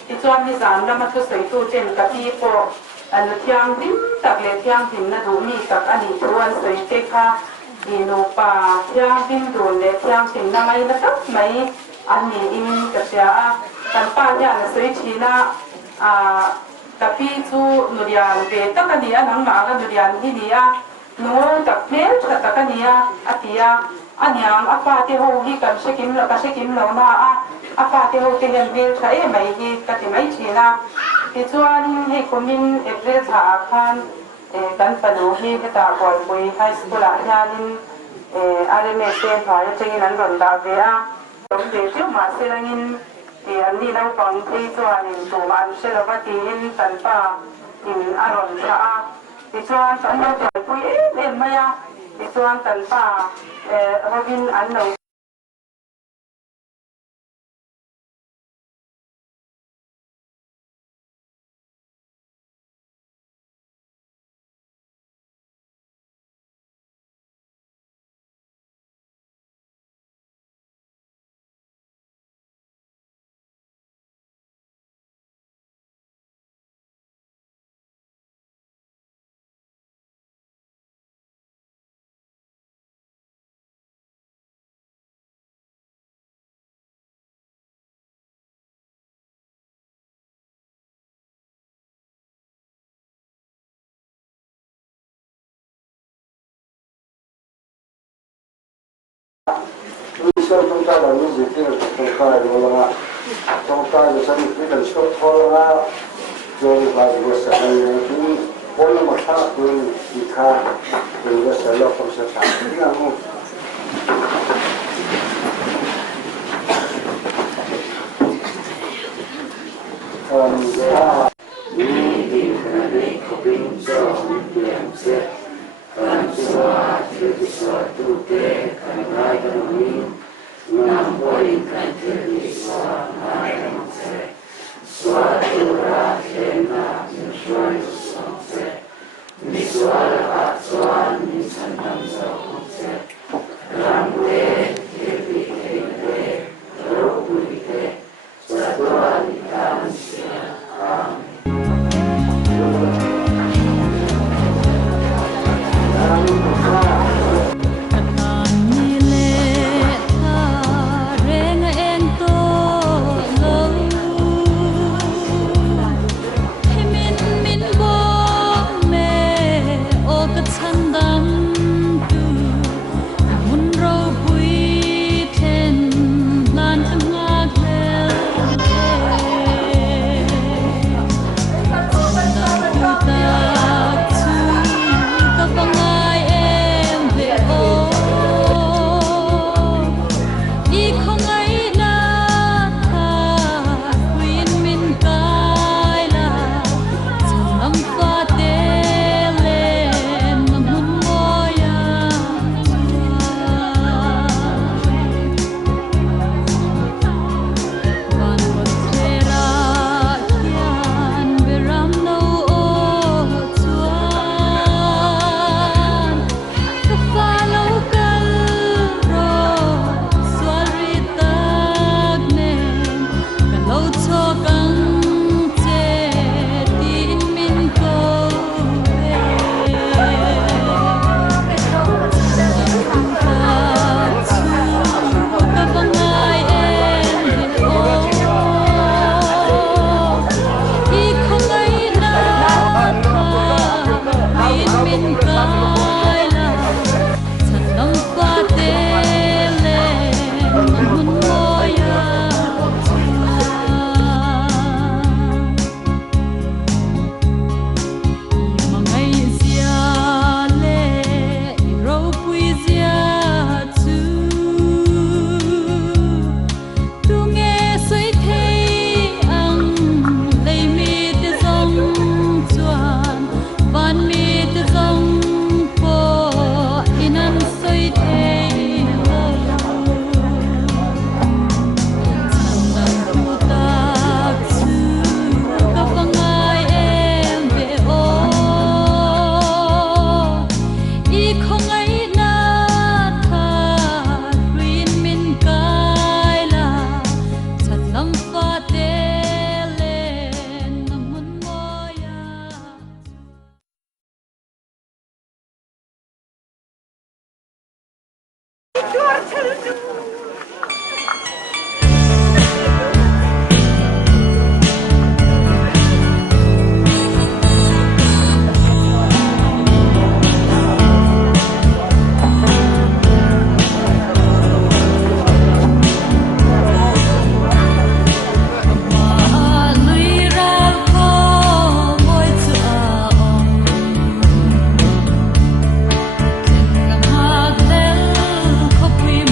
thì cho nên giảm là mà cứ xây tu trên tập đi bộ anh thiang tím tập lệ thiang tím là đủ mi tập anh đi tuan xây tê kha thì nô pa thiang tím đủ lệ thiang tím là mấy là tập mấy anh đi im cái gì kan pa nhà là xây chi na tập đi chu nô đian về tất cả đi anh mà cái nô đian đi đi nô tập mẹ tất cả đi tia anh yang apa thì hô hi kan sẽ kim lo na apa thì hô thì nhân viên thấy mấy hi cái thì mấy chi na thì chuan hi komin evre tha khan kan panu hi cái ta Bualpui high school a hianin arme sen phai chengin an ron da ve dom de chu ma se langin thì anh đi đâu còn thì chuan in tu man se lo ba ti in tan pa in aron tha thì chuan tan lo Bualpui em maya thì chuan tan pa Robin an lo Isor trong ta là những gì thì trong ta là là trong ta là sản phẩm cái số thô là rồi là cái sản phẩm những bốn là một tháng rồi thì khá rồi cái sản phẩm không sẽ trả cái nào không những điều này có bên trong những điểm sẽ kan suat suatu te kan rai kan min ngam boy kan teri suat mai se suatu ra kena suai se mi sual a suan mi sanam se ramwe kebi kene ropuli ke suatu alitan se amin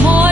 Moi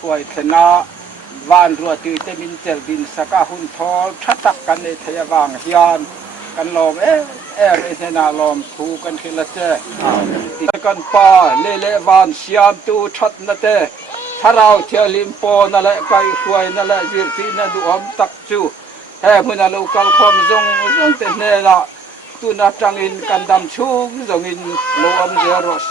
ป่วยเถนะวานรัวตีเตมินเจลบินสกาหุนทอลชัดตักกันในเทียบางฮิยานกันลมเอเรเซนาลมทูกันขึ้นละเจติกันป่าเล่เล่วานเสียมตูชัดนะเตถ้าเราเที่ยวลิมโปนั่นแหละไก่ฟวยนั่นแหละยืดฟีนั่นดูอมตักจูแห่มุนาลูกคอมจงเตเนละตูนัดจังอินกันดำชูจงอินโลอมเจรอเซ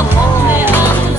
Bualpui Ng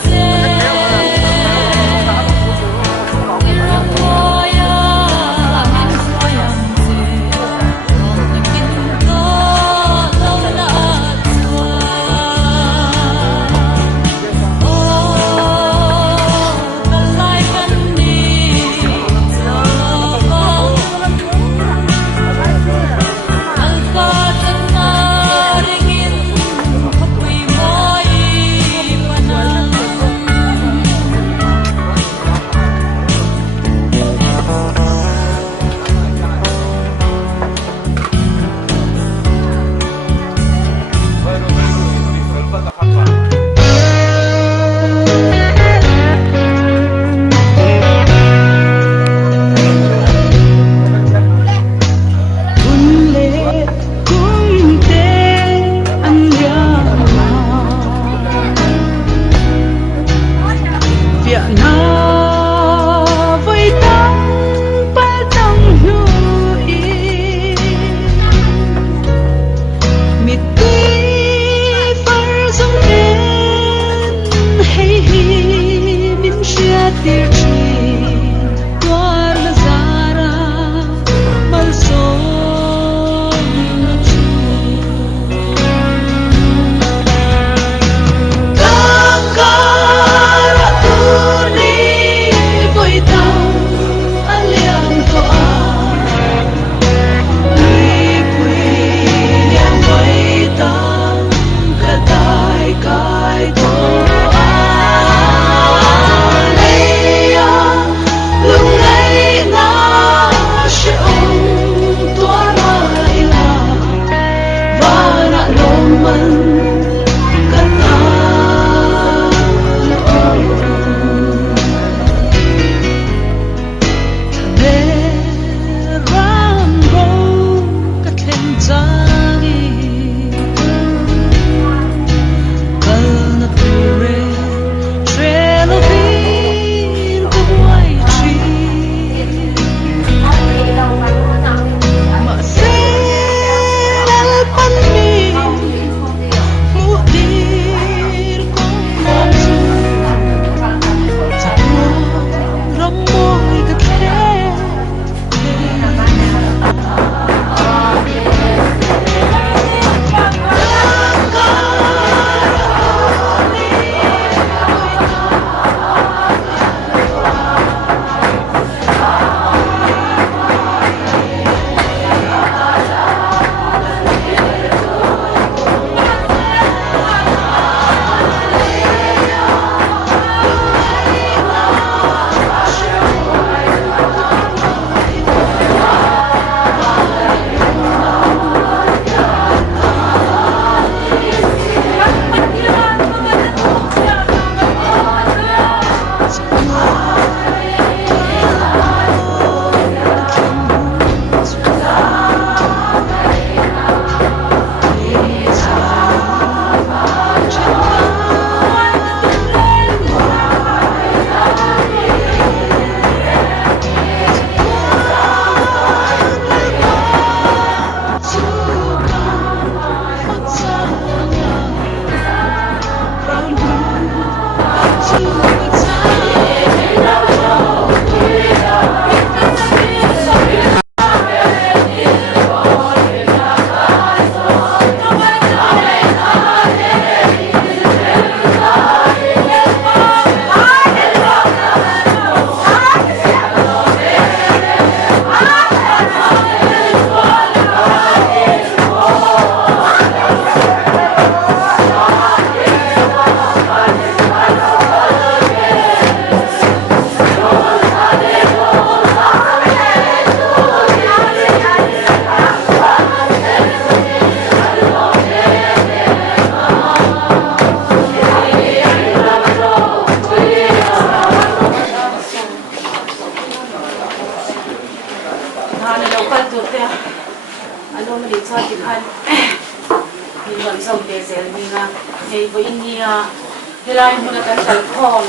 theilo muna kan salkhom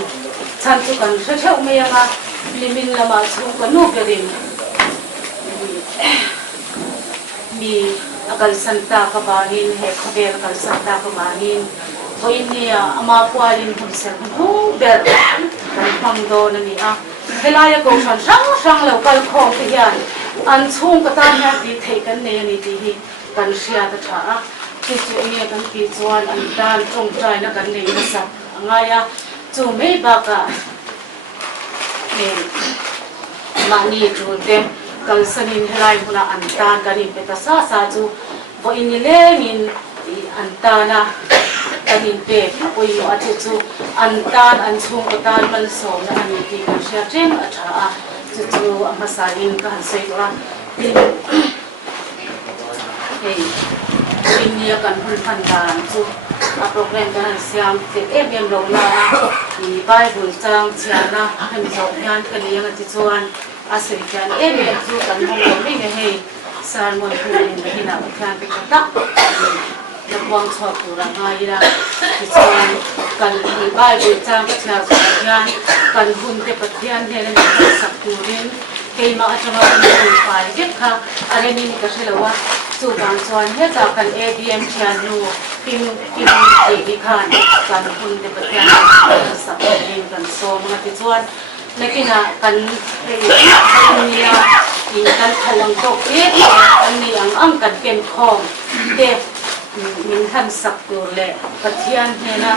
chan chu kan theu me anga limin lama chu kan nu gerin mi akal santa ka bahin he khaber kal santa ka bahin vuina ama pualin hun ser hu ber kan phang do na ni a helaya ko san sang lo kal khom ti hian an chung ka tan ha ti thei kan ne ni ti hi kan sia ta tha a ti chu nge kan ki chuan an tan chung trai na kan nei na sa angaya chu me ba ka ne mani chu te kal sanin helai huna an tan kan in pe ta sa chu voini le min an tana kanin pe poi mo ati chu an tan an chung ka tan man so na ani ti kan sia chen a tha a chu amasa in ka han sei ra hey India kan hulpan dan tu program kan siam te em lo la di Bible chang chiana kan so hian kan yang ti chuan asri kan em chu kan hong ri nge hei salmon huin hina kan pe ta na wang chho tu ra ngai ra ti chuan kan di Bible chang ka chha hian kan hun te pathian he na sak tu rin kei ma atama kan pai get kha are ni ka shelawa chu bang chuan he cha kan ADM thian nu pin ti khan kan hun te pathian sak rin kan so ma ti chuan nakina kan nia in kan thalang tok ani ang kan ken khom te min han sak tur le pathian he na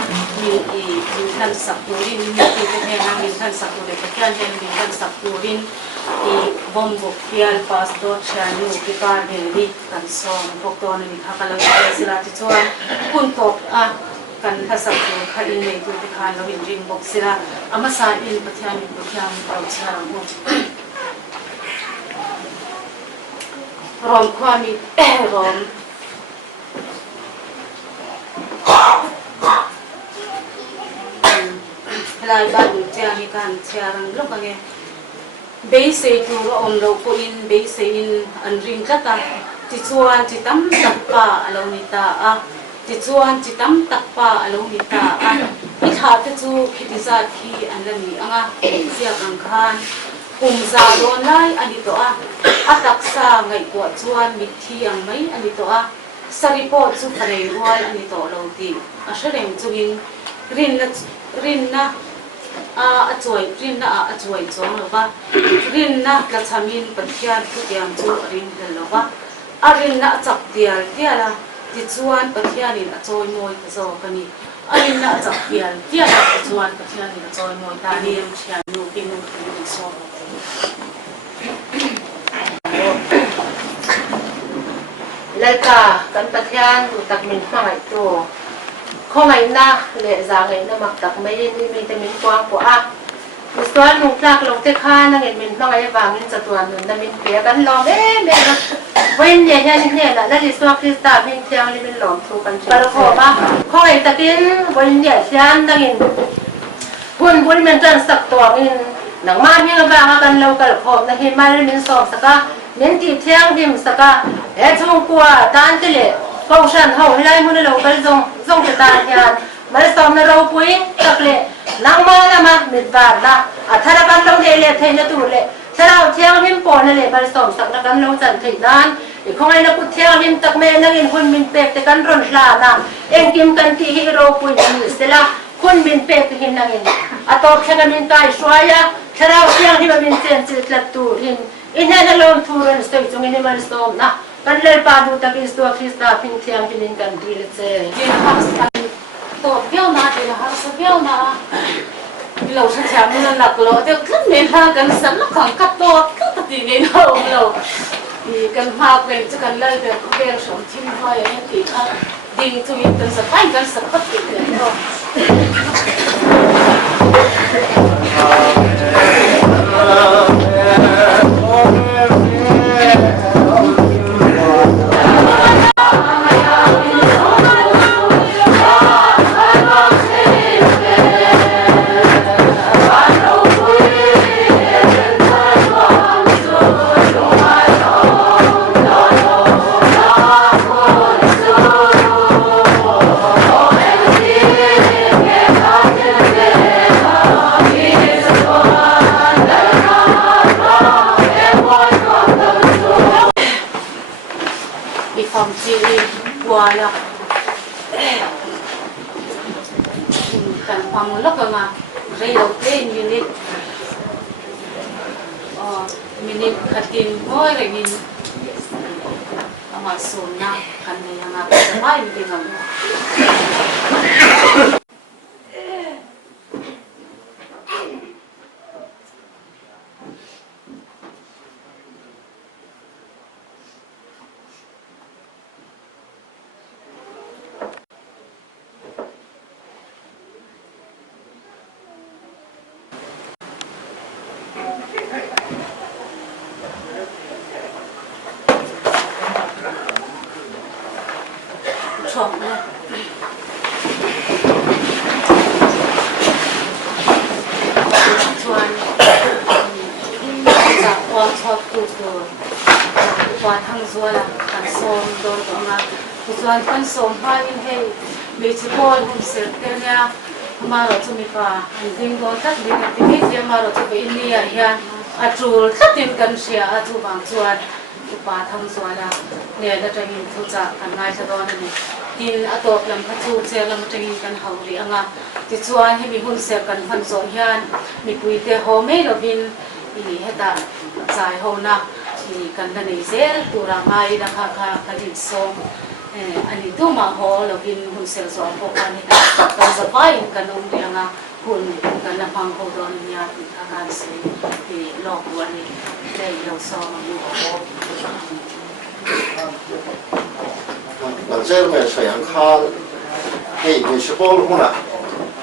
min han sak turin ni ti he na min han sak tur le pathian he min han sak turin i bombo pial pastor chanu ki par he ni kan so doktor ni khakala sila ti chuan kun tok a kan hasak tu kha in nei tu ti khan lo in ring box sila ama sa in pathian au chara mo rom khami rom lai ba du cha ni kan charang lo ka nge be se tu om lo ko in be se in an ring kata ti chuan ti tam tak pa alo ni ta a ti chuan ti tam tak pa alo ni ta a i tha te chu khiti za thi an la ni anga sia kang khan kum za don lai ani to a atak sa ngai ko chuan mi thi ang mai ani to a saripo chu thare wal ani to lo ti a sharem chuin rin na a chuai rin na a chuai chong lo ba rin na ka chamin pathian thu tiam chu rin hel lo ba a rin na chak tial tiala ti chuan pathian in a choi moi ka zo ka ni a rin na chak tial tiala ti chuan pathian in a choi moi ta ni am chian nu king nu ti so Lalka kan pathian tu tak min mangai tu khongai na le za ngai na mak tak mai ni mi te min kwang ko a miswan nung tlak long te kha na ngin min mangai wangin chatuan na min pe kan lom me wen ye nya ni ne la li swak krista min thiang li min lom thu kan par kho ma khongai takin wen ye sian na ngin hun bul men tan sak to ngin nang ma mi ga ba kan lo kal khom na hi ma min som saka min ti thiang dim saka e chung kwa tan te le câu sản hậu lai muốn lâu cái dòng cái ta nhà mấy xóm nó rau puối tập lệ nắng mưa là mà mệt vả là thay là ban lâu thế lệ thế nó tủ lệ thế nào theo hiếm bỏ nó lệ mấy xóm sẵn là ban lâu dần thời gian để không ai nó cũng theo hiếm tập mẹ nó in khuôn mình bẹp để căn rộn là nè em kim căn thì hi rau puối như thế là khuôn mình bẹp thì hình năng in to khi mình cài xoay á thế nào theo hiếm mình xem chết là tủ hình in hay là lâu thu rồi sợi chung in mấy xóm nè kan lel pa du ta Kristo Krista pin thiang pinin kan dilet se din has to biao na de has biao na lo sa chang na nak lo de kan ne ha kan san la kan kat to ka ta ti ne lo ni kan ha kwen chu kan lel de ko ber som thim hai ne ti a ding tu in tan sa pan kan sa pat ti ne ro Famchii buaya กันความมุลก็มาเรียกเป็นมินิขัดกินง่อยอะไรกินเอามาสูนนะคันนี้ยังไงจะไม่เป็นยังไงชอบเลยชวนจากความชอบตัวว่าทั้งส่วนการส่งโดนตัวมาส่วนการส่งไปให้มีชิบอนหุ่นเสร็จเนี่ยมาเราจะมีป่าดิ้งโดนทัดดิ้งที่นี่จะมาเราจะไปอินเดียเฮียอาจูทัดดิ้งกันเชียอาจูบางส่วนป่าทั้งส่วนเนี่ยเราจะยินทุจักกันง่ายสะดวกนี่กินอัตโตลำพัดจูเสียลำจะยินกันเฮาดีอ่ะที่ส่วนให้มีหุ่นเสร็จกันพันสองเฮียมีปุยเตะโฮไม่เราบินอีนี่ให้ตาใจโฮนะที่กันนั่นเองเสียตัวร่างกายนะคะค่ะดินส่งอันนี้ตัวมาโฮเราบินหุ่นเสร็จสองพวกอันนี้กันสบายกันนุ่มดีอ่ะหุ่นกันลำพังโฮดอนเนี่ยอาการเสียที่หลอกวันนี้ได้เราซ้อมอยู่那这面沈阳康，嘿，你是包路呢？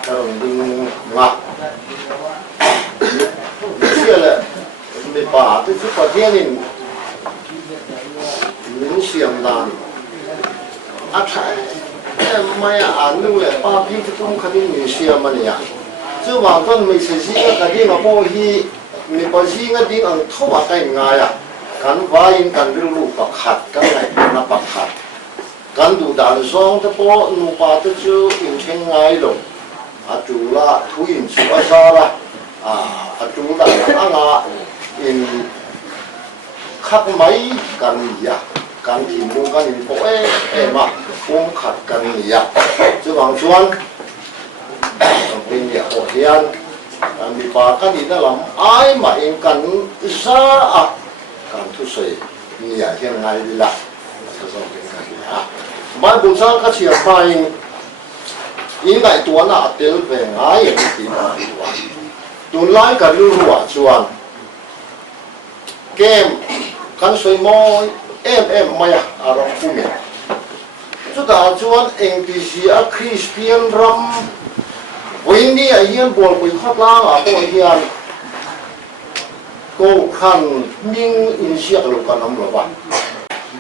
等等嘛，你去了，没把这这把天呢，明显的，啊才，妈呀，俺弄了把皮这种肯定明显嘛你呀，这网上没实际个肯定个包去，没把皮个顶俺头发该伢呀。กันว่ายินกันเรื่องลูกปักขัดกันไหนนับปักขัดกันดูด่านซองจะโปนูปาจะเจออินเชงไงหลงอาจูละทุยินสุภาษาละอาจูละอ่างอินขัดไม่กันยากันถิ่นมุงกันอินโปมามุงขัดกันยาจะบางส่วนเป็นอย่างโอเทียนมีปากันอินนั่นลำไอ้มาเองกันซาการทุเรศนี่อย่างที่ไงดีละจะต้องเป็นการบ้านบุญสร้างก็เชียร์ไปยิ่งใหญ่ตัวน่ะเติลเป็นไงอย่างที่มาตัวไล่กันรู้ว่าชวนเกมกันสวยมอยไม่อะอารมณ์ฟุ้งจุดอาชวนเอ็งที่เสียคริสเตียนรำวันนี้ไอ้ยันบอลไปข้าวล่างตัวเฮียนก็ขันมิ่งอินเชียกลูกกันน้ำหลวงว่า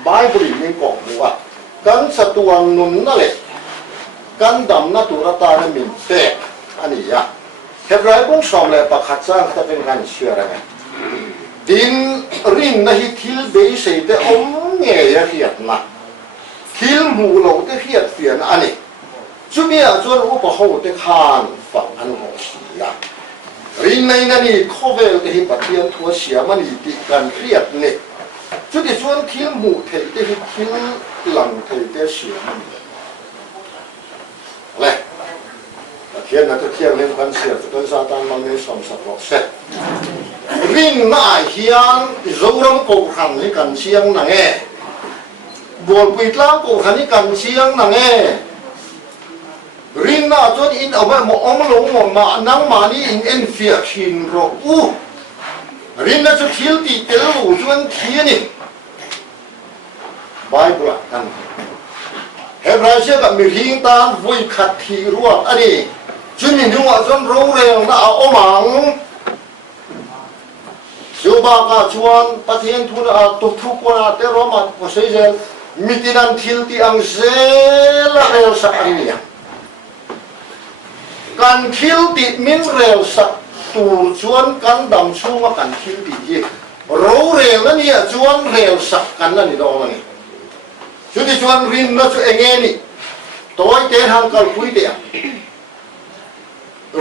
ใบบริมิ่งกอกหัวกันสตวงนุนนั่นแหละกันดำนัตุรตาเนี่ยมิ่งเตะอันนี้ยะเหตุไรบุ้งสองเลยประคัดสร้างจะเป็นการเชื่ออะไรดินรินนะฮิทิลเบย์เสดอมเงียเหียดนะทิลหมูเหลาเตเหียดเสียนอันนี้จุดนี้จวนอุปโภคเตขานฝั่งอันของสียะรินในนั่นนี่ข้อเวลที่ปัจจัยทัวเสียมันอีติกันเครียดเนี่ยจุดที่ชวนทิลหมูเทที่ทิลหลังเทที่เสียมันเลยเทียนนะทุกเทียนเล่นกันเสียตัวซาตานมันไม่สมศักดิ์เสร็จรินน่าเฮียนเราเริ่มปลูกหันให้กันเชียงหนังเอ๋บัวปิดล้างปลูกหันให้กันเชียงหนังเอ๋รินน่าจนอินเอาไว้หมอมลงหมอมานั่งมานี่อินเอ็นเฟียชินรอรินน่าจะทิลตีเตลูจนเทียนี่ไบเบิลกันเฮบราเซียกับมิริงตานวุ้ยขัดทีรัวอันนี้จุนยินดูว่าจนรู้เรื่องน่าเอาหมังชูบากาชวนปะเทียนทุนตุกทุกคนเตโรมาพอเซเจลมิตินันทิลตีอังเซลเรลสักอันนี้การทิลติมินเรลสักตูชวนกันดำชูมากันทิลติที่รู้เรื่องนั่นเนี่ยชวนเรลสักกันนั่นนี่ดองนี่ชุดที่ชวนรินนั่นชุดเองนี่ตัวเจ้าทางกันคุยเดีย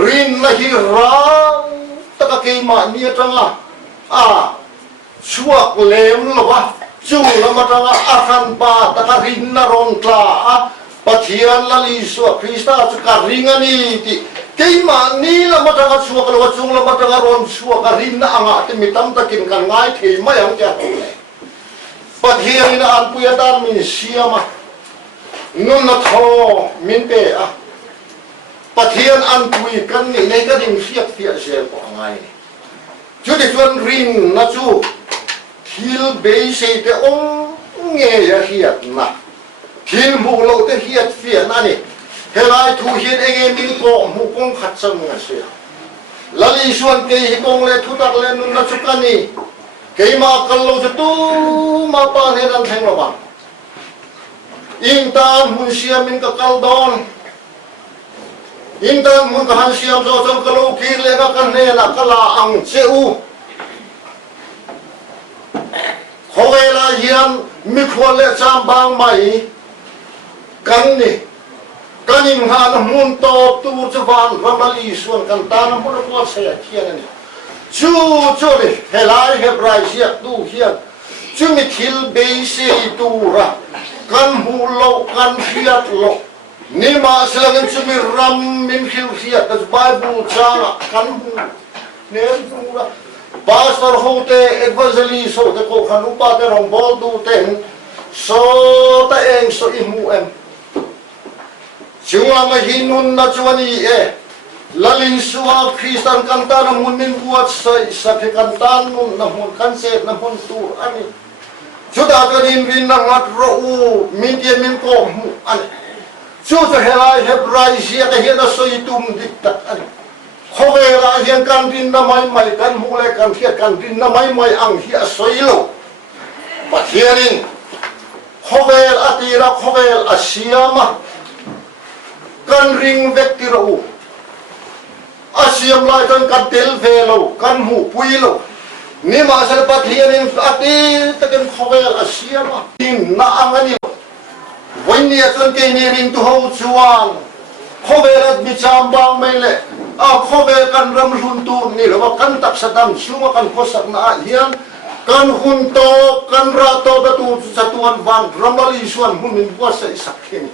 รินนั่นที่ร้าวตะกี้มาเนี่ยจังละช่วงเลวหรือวะจู่แล้วมาจังอาคันปาตะกี้รินนารอนกลาปะเทียนละลิสวคริสต์จะการริงอันนี้ที่เก cái mà ní là mà thằng suộc là mà chung là mà thằng ron suộc cái rin na anga thì mình tâm ta kinh cái ngay thì mấy ông cha bắt hiền là ăn bùi đan mình xia mà nôn là thò mình bể à bắt hiền ăn bùi cái này cái đình phiệt phiệt xe của ngay chú thì chuẩn rin na chú thiếu bế xe thì ông nghe ya hiệt na thiếu mù lâu thì hiệt phiệt na nè thế lại thu hiền anh em mình có mù công khát sâm ngã xe là lý xuân cái công lệ thu tắc lên nôn na chú cái này cái mà cần lâu cho tu mà pan hết anh thành rồi bạn in ta muốn xem mình cái cầu đòn in ta muốn cái han xem cho trong cái lâu kia lấy cái này là cái là ăn chịu khó về là hiền mi khoan lệ cham bang mày căn này căn im hà nó muốn to tu cho van và mà lý xuân căn ta nó muốn có sẽ thiên này chú đi hệ lại hệ brai hiệp tu hiền chú mi thiếu bê sĩ tu ra căn hù lâu căn hiệp lâu ni mà sẽ là chú mi ram min thiếu hiệp cái Bible trang căn hù nên tu ra pastor hậu te evangelist hậu te cô khăn upa te rong bol tu ten so ta em so imu em chú mà hinun na chú ani e lalin suha Kristan kanta na mun min buat sa kanta nun na mun kanset na mun tur ani juda ganin rin na ngat ro min dia min ko mu ani chu to helai hebrai sia ka hian so itum diktat ani khowe la hian kan rin na mai kan mu le kan hiat kan rin na mai ang hi soilo pathiarin khowe atira khowe asiama kan ring vektiro asiam lai kan tel velo kan mu puilo ni ma sal pathianin ati takan khovel asiam tin na angani vuina chon ke ni ring tu ho chuan khovel at mi cham bang mele a khovel kan ram hun tu ni lo kan tak sadam chuma kan khosak na hian kan hun to kan ra to da tu satuan van ramali suan hun min wa sai sakhin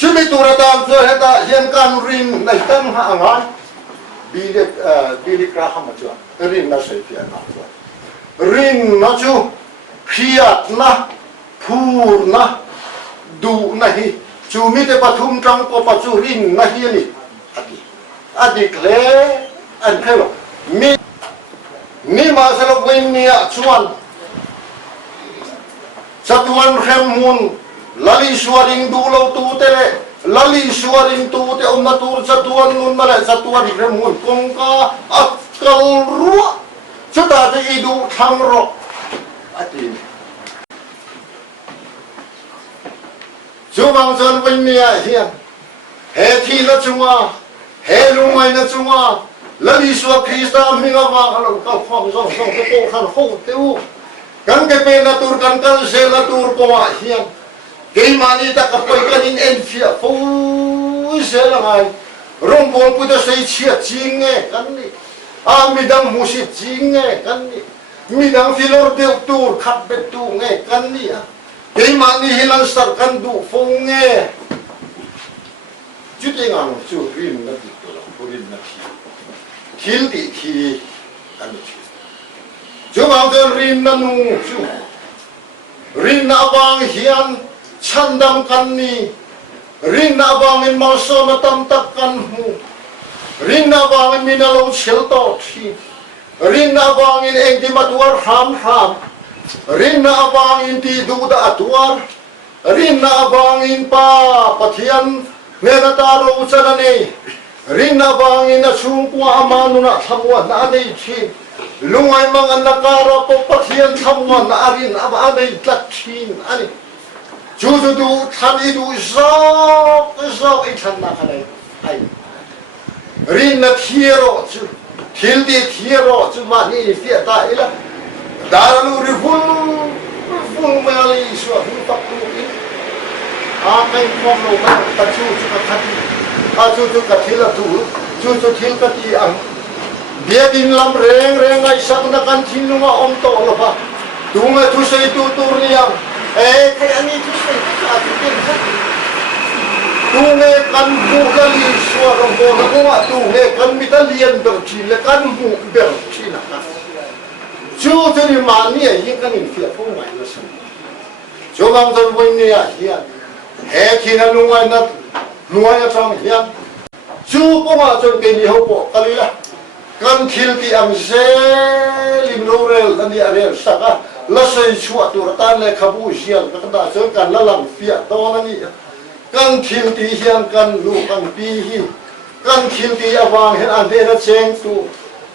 chumi turatam so heta hian kan ring nai tam ha angai bilik raham aja, rin na sepian aja, rin na ju, khiat na, pur na, du na hi, cumi te pathum trang ko pacu rin na hi ni, adik le, an kelo, ni masalah vuina cuan, satuan remun, lali suaring dulo tu tele. Lali suaring tu te umatur satuan nun mala satuan remun kongka akal ruwa sudah te idu thamro ati jumang jan vuina hian he thi na chunga he lungai na chunga lali suak Krista minga wa alo ka khong song te ko khan ho teu kan ke pe na tur kan kal se na tur ko hian cái mani ta kapoi kan in enfia fu se la ngai rong Bualpui ta sei chia chinge kan ni a midang musit chinge kan ni midang filor de tur khat bet tu nge kan ni a cái mani hilan sar kan du fu nge chu te ngang chu rin na ti to rin na thi thil ti thi kan chi chu ma de rin na nu chu rin na wang hian chandam kan ni rin na bangin malso na tamtak kan hu rin na bangin minalo chilto thi rin na bangin eng di matuar ham rin na bangin ti duda atuar rin na bangin pa pathian ngena taro chanani rin na bangin na sungkwa amanu na thamwa na anei thi lungai mangan nakara po pathian thamwa na arin aba anei tlathin ani chú du tham idu zok i than na khanai ai rin na thiero chu thil di thiero chu ma ni fia ta ila daralu ri ful ma li so hu tak tu i a kai kom lo ma ta chu ka thati a chu ka thila tu chu thil ka ti ang dia din lam reng ai sak na kan thin ma om to lo pa tu nga tu sei tu tur ni yang kayak ni tu sih, aku tu nghe kan bu ka li suwa rong bo na ko tu nghe kan mi ta lien ber chi le kan bu ber chi na ka chu te ni ma ni yin kan ni fia phong mai na su chu bang ton win ni ya hian he khi na nuai na chang hian chu po ma chon ke ni ho po ka li la kan thil ti ang se lim no rel na ni arel saka la sei chua tu tan le khabu hian ka da chon kan la lang fia to na ni kan thil ti hian kan lu kan pi hi kan thil ti awang hen an de na cheng tu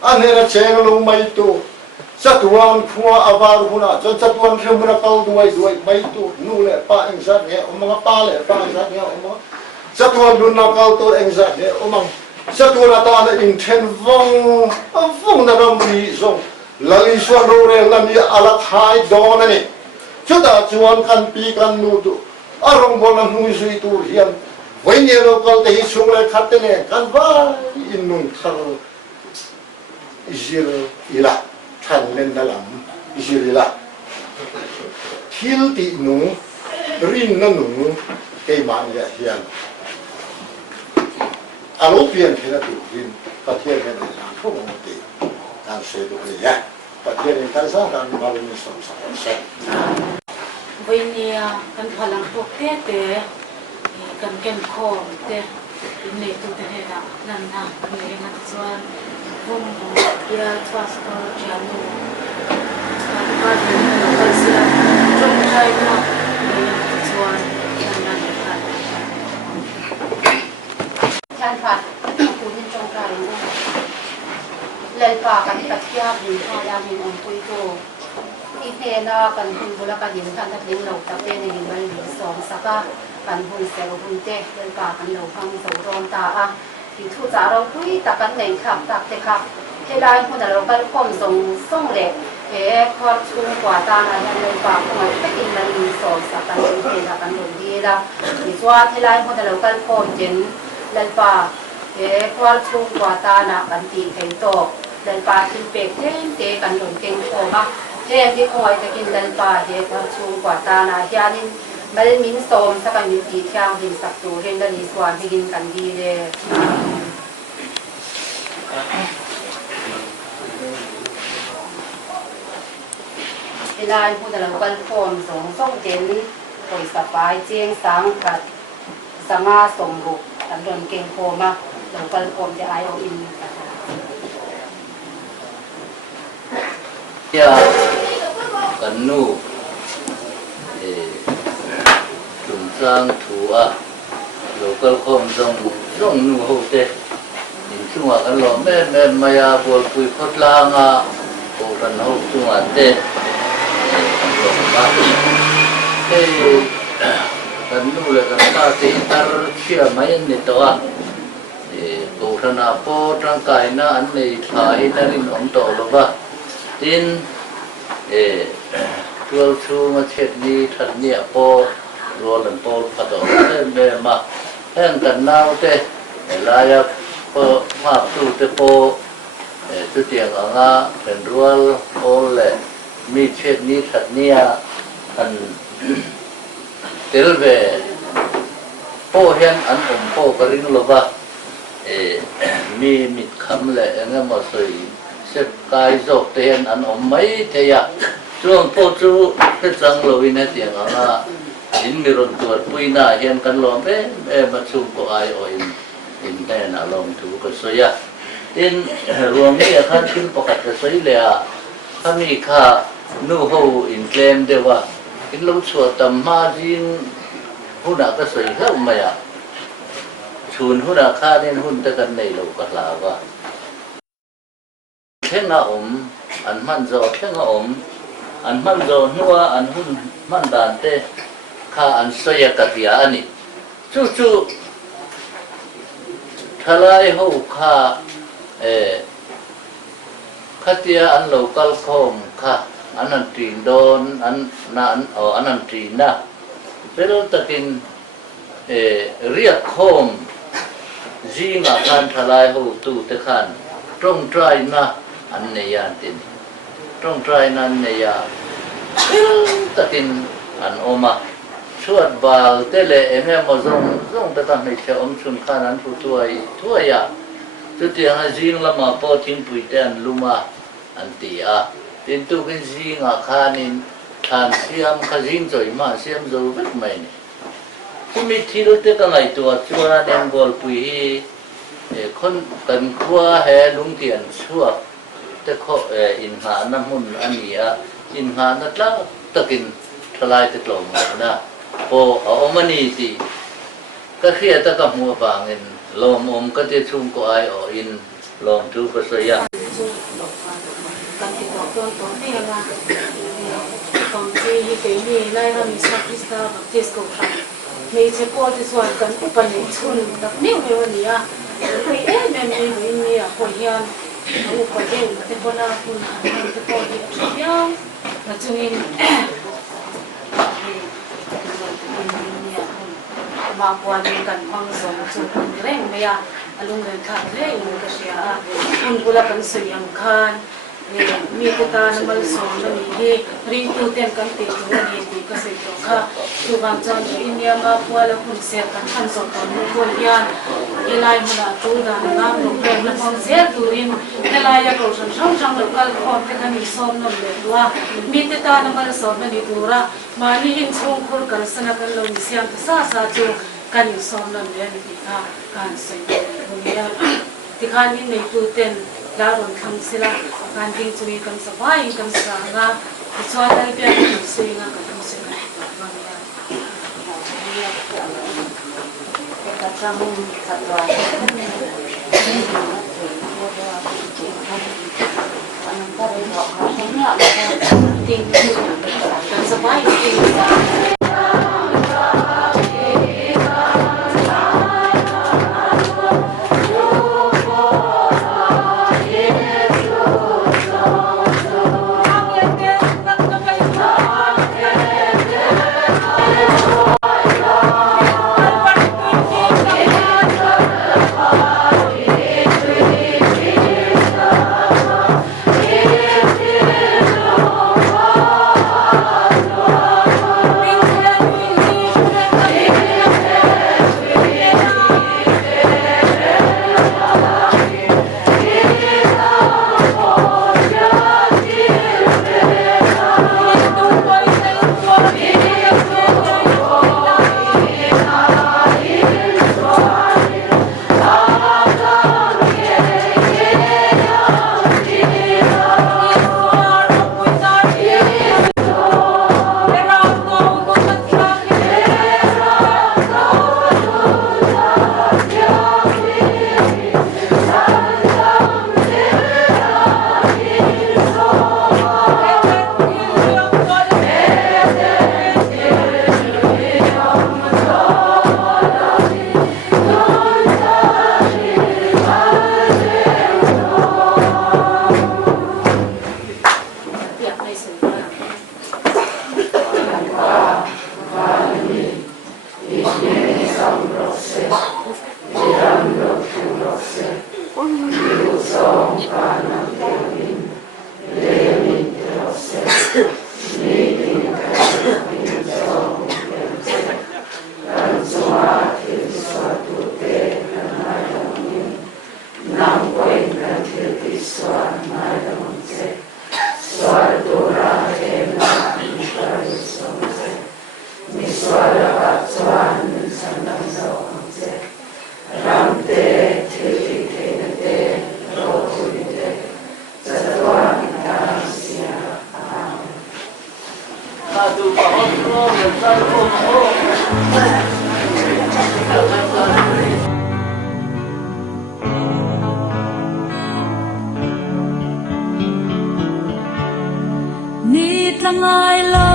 an he na cheng lu mai tu satuan khua avar huna satuan khemra kal duai mai tu nu le pa eng sa nge omanga pa le pa sa nge omanga satuan dun na kal to eng sa nge omang satuan ata na in ten vong na ram ri zong lali so ro re na ni ala thai do na ni chuta chuan kan pi kan nu tu arong bola hnui sui tu hian voine lo kal te hi chung le khat te ne kan va in nun thar izir ila than len da lam izir ila thil ti nu rin na nu ke ma ya hian alo pian thena tu rin ka thian ne na phu mo ti kan se du ya ka thian kan sa kan ma ni som sa vuina kan phalang pok te kan ken khom te in nei tu te hena nan na nei na chuan hum ya twas to jamu kan pa de na kan sia trong thai na nei chuan nan kan chan phat ku ni trong thai na lel pa kan ta kya bi ha ya min on pui to ite na kan hun bula ka din kan ta ding lo ta pe ni min mai som saka kan hun se ro hun te lel pa kan lo phang so ron ta a ki thu cha ro pui ta kan nei khap tak te khap he lai hun da ro kan khom song song le he khor chung kwa ta na ya lel pa ko ngai pe in mai som saka ni te na kan lo di la ni chwa he lai hun da ro kan khom jen lel pa he khor chung kwa ta na kan ti thei to lel pa tin pe te kan lo keng ko maเจ้าที่คอยจะกินเดินป่าเจ้าความชูกว่าตาหนาเฮียนี่ไม่ได้มิ้นโซมสักการมิ้นตีเที่ยงดินสักตูเรนดันดีสวานที่กินกันดีเลยเวลาพูดแต่เรากันโคนสงส่งเจนปล่อยสบายเจียงสังกัดสังอาสมบุกตันโดนเก่งโคมาเรากันโคนจะไอโออินya kanu Lumenzan thua local khom rong nu ho te in chunga kan lo me maya Bualpui khotlanga ko kan ho chunga te lo ma te kan nu le kan ta te tar chia mai ni to a ko thana po tang kai na an nei thai na rin om to lo ba tin tual chu ma chet ni that nia po ro lan pol phato me ma heng kan nau te la ya po ma tu te po tu tiang anga pen rual pol le mi chet ni that nia an tel ve po hen an po ka ring lo ba mi mit kham le nga ma soi xếp cái dọc tiền ăn ốm mấy thế à chuông po chu cái trăng lôi này tiền à in miron tuột pui na hiện căn lom mà chung của ai oi in đây là lom thu cái soi à in Ruangni akan kin pokat cái soi le à kami kha nu ho in claim de wa in lo chua tam ma jin huna cái soi hết mà à chun huna kha nên hun ta kan nei lo ka la wa thiên nga an man zo thiên nga an man zo nuwa an hun man dan te kha an soya katia ani chu thalai ho kha khatia an local khom kha an tin don an an tin na pero takin riak khom jinga khan thalai ho tu te khan trong trai na an ne yan tin trong trai nan ne ya takin an oma ชวดบาลเตเลเอ็มมาส่งแต่ตั้งในเชอมชุนขานันผู้ทั่วยาจุดที่หาจิงละมาพอทิ้งปุยเตนลุมาอันตีอาเป็นตัวเป็นจิงอาคานินทานเสียมขาจิงจ่อยมาเสียมจะรู้ไหมเนี่ยที่มีที่รู้เตกันไงตัวชัวร์เดนบอลปุยคนกันขัวแห่ลุงเทียนชัวแต่เขาอินหาน้ำมันอันนี้อินหานั่นละตะกินทลายตะกลมนะพอเอามันนี่สิก็เครียดตะกับหัวบางเงินลมก็จะชุ่มก็ไออินลมทุกข์ก็ยังการติดต่อตัวที่เราบางทีที่มีไล่เรามีสักที่สตาร์บัคเจสโก้ค่ะมีเฉพาะที่ส่วนกันอุปนิชุนกับนิ้วในวันนี้ไปแม่ไม่รู้นี่คนเฮียนอุปเดชแต่คนละคนแต่คนที่เดียวมาจึงบางวันกันบางส่วนจุดเร่งไม่อะลุงเดินทางเร่งก็เสียคุณกุลกันเสียงคันมีกตานมันส่งแล้วมีริงตัวเต็มกันติดตัวนี้ดีก็เสียตัวค่ะตัวบางจานอินเดียมาพัวแล้วคุณเสียกันทันสองคนไม่ควรยันอีไลมันละตัวนั้นน้ำลงแรงแล้วฟังเสียตัวรินอีไลอยากเอาฉันช่างแล้วก็ขอให้กันมีส่งนั่นเลยว่ามีกตานมันส่งนั่นดีตัวละมานี่หินส่งคนกันสนับกันลงเสียงที่ซาจูกันอยู่ส่งนั่นเลยดีค่ะการเสียตัวนี้ที่ข้านี่ในตัวเต็มลาวันคำสิละการดิ้งจุยกันสบายกันสร้างที่ชวนได้เปลี่ยนสิ่งนั้นกันสิ่งนั้นวันนี้ก็จะมุ่งขัดลายมันก็เลยบอกเขาใช้เนื้อดิ้งกันสบายดิ้งHãy subscribe cho kênh Ghiền Mì Gõ để không bỏ lỡ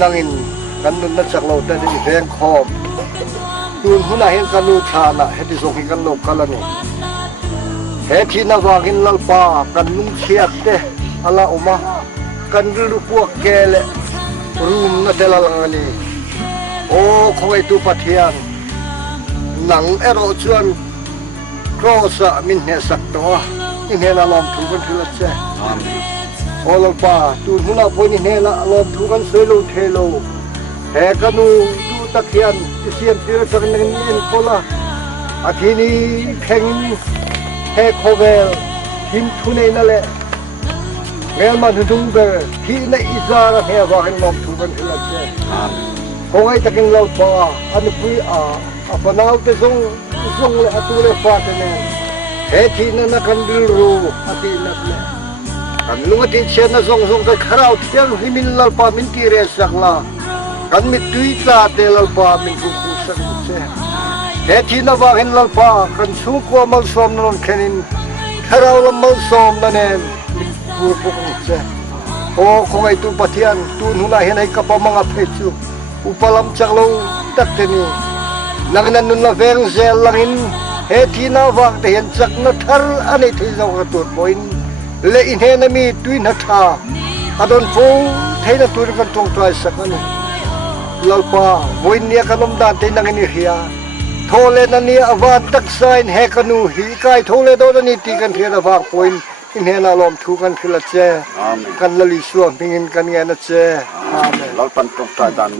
nangin kan nun na chak lo ta ni reng khom tun huna hen kan nu thana heti song hi kan lo kalani he thi na wangin lalpa kan nung khiat te ala uma kan ru puak kele room na telalangani o khoi tu pathian nang ero chuan cross min he sak to in he la lom thu kan thila che lalpa tu huna poni he la lom thu kan theilo he kanu tu takhian siam tir sak ning in kola athini kheng he khovel him thune na le ngel ma thung be khi na izara he wa kan lom thu kan thila che kongai taking lo pa an pui a panau te zong le atu le fa te ne he thi na kan dil ru ati na le kan lu ti chen na zong ka kharau tiang himin lal pa min ti re sak la kan mi tui ta te lal pa min ku sak che he thi na wa hen lal pa kan su ko mal som non khenin kharau lam mal som na ne pu pu che o kongai tu pathian tu nuna hen ai ka pa manga phechu upalam chaklo takteni nagnan nun la veng zel langin he thina wak te hen chak na thar ani theizo ka tur point le in he na mi tuin ha tha adon fu theina tur kan tong trai sakani lalpa voinia kanom dan te nangini hia thole na ni awan tak sain he kanu hi kai thole do ni ti kan thera wak point in he na lom thu kan khila che kan lali suam pingin kan nge na che amen lalpan tong ta dan